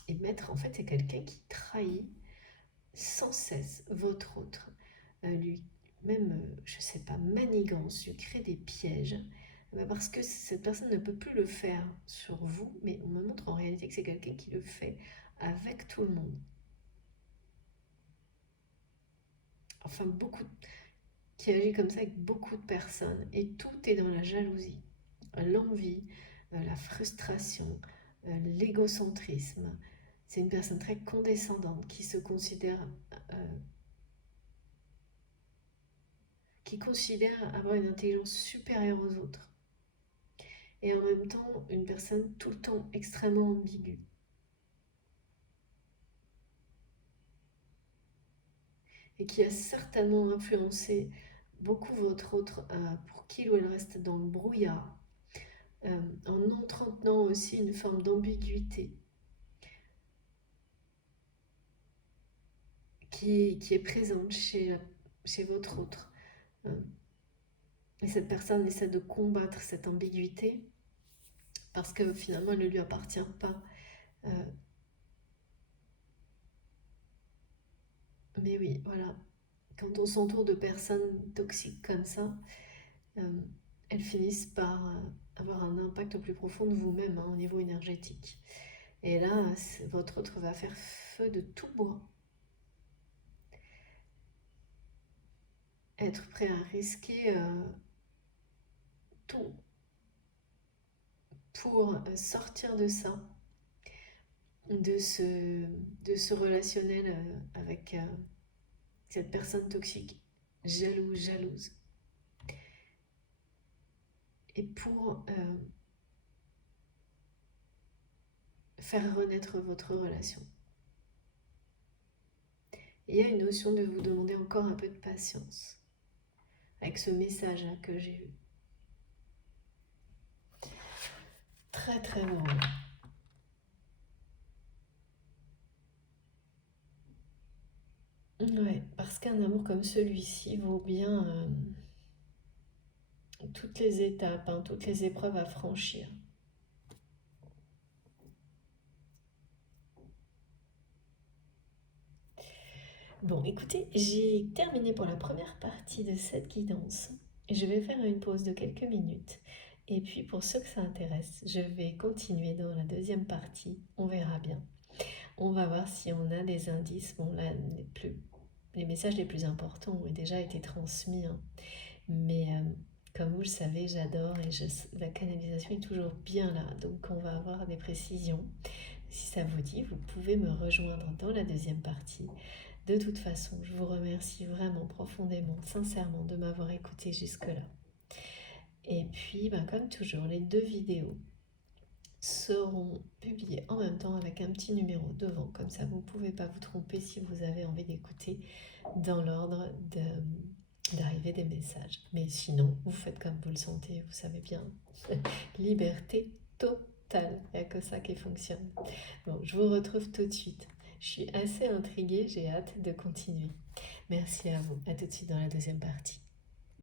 Et en fait, c'est quelqu'un qui trahit sans cesse votre autre, lui même, je sais pas, manigance, lui crée des pièges, parce que cette personne ne peut plus le faire sur vous, mais on me montre en réalité que c'est quelqu'un qui le fait avec tout le monde. Enfin, qui agit comme ça avec beaucoup de personnes, et tout est dans la jalousie, l'envie, la frustration, l'égocentrisme. C'est une personne très condescendante qui considère avoir une intelligence supérieure aux autres. Et en même temps, une personne tout le temps extrêmement ambiguë. Et qui a certainement influencé beaucoup votre autre pour qu'il ou elle reste dans le brouillard, en entretenant aussi une forme d'ambiguïté qui est présente chez votre autre. Et cette personne essaie de combattre cette ambiguïté parce que finalement, elle ne lui appartient pas. Mais oui, voilà. Quand on s'entoure de personnes toxiques comme ça, elles finissent par avoir un impact au plus profond de vous-même, hein, au niveau énergétique. Et là, votre autre va faire feu de tout bois. Être prêt à risquer tout pour sortir de ça, de ce relationnel avec cette personne toxique, jalouse. Et pour faire renaître votre relation. Et il y a une notion de vous demander encore un peu de patience avec ce message-là que j'ai eu. Très très beau. Ouais, parce qu'un amour comme celui-ci vaut bien toutes les étapes, hein, toutes les épreuves à franchir. Bon, écoutez, j'ai terminé pour la première partie de cette guidance. Je vais faire une pause de quelques minutes. Et puis pour ceux que ça intéresse, je vais continuer dans la deuxième partie. On verra bien. On va voir si on a des indices. Bon, là, les messages les plus importants ont déjà été transmis, hein. Mais comme vous le savez, j'adore et la canalisation est toujours bien là. Donc on va avoir des précisions. Si ça vous dit, vous pouvez me rejoindre dans la deuxième partie. De toute façon, je vous remercie vraiment profondément, sincèrement, de m'avoir écouté jusque-là. Et puis, comme toujours, les 2 vidéos seront publiées en même temps avec un petit numéro devant. Comme ça, vous ne pouvez pas vous tromper si vous avez envie d'écouter dans l'ordre d'arrivée des messages. Mais sinon, vous faites comme vous le sentez, vous savez bien. Liberté totale, il n'y a que ça qui fonctionne. Bon, je vous retrouve tout de suite. Je suis assez intriguée, j'ai hâte de continuer. Merci à vous. À tout de suite dans la deuxième partie.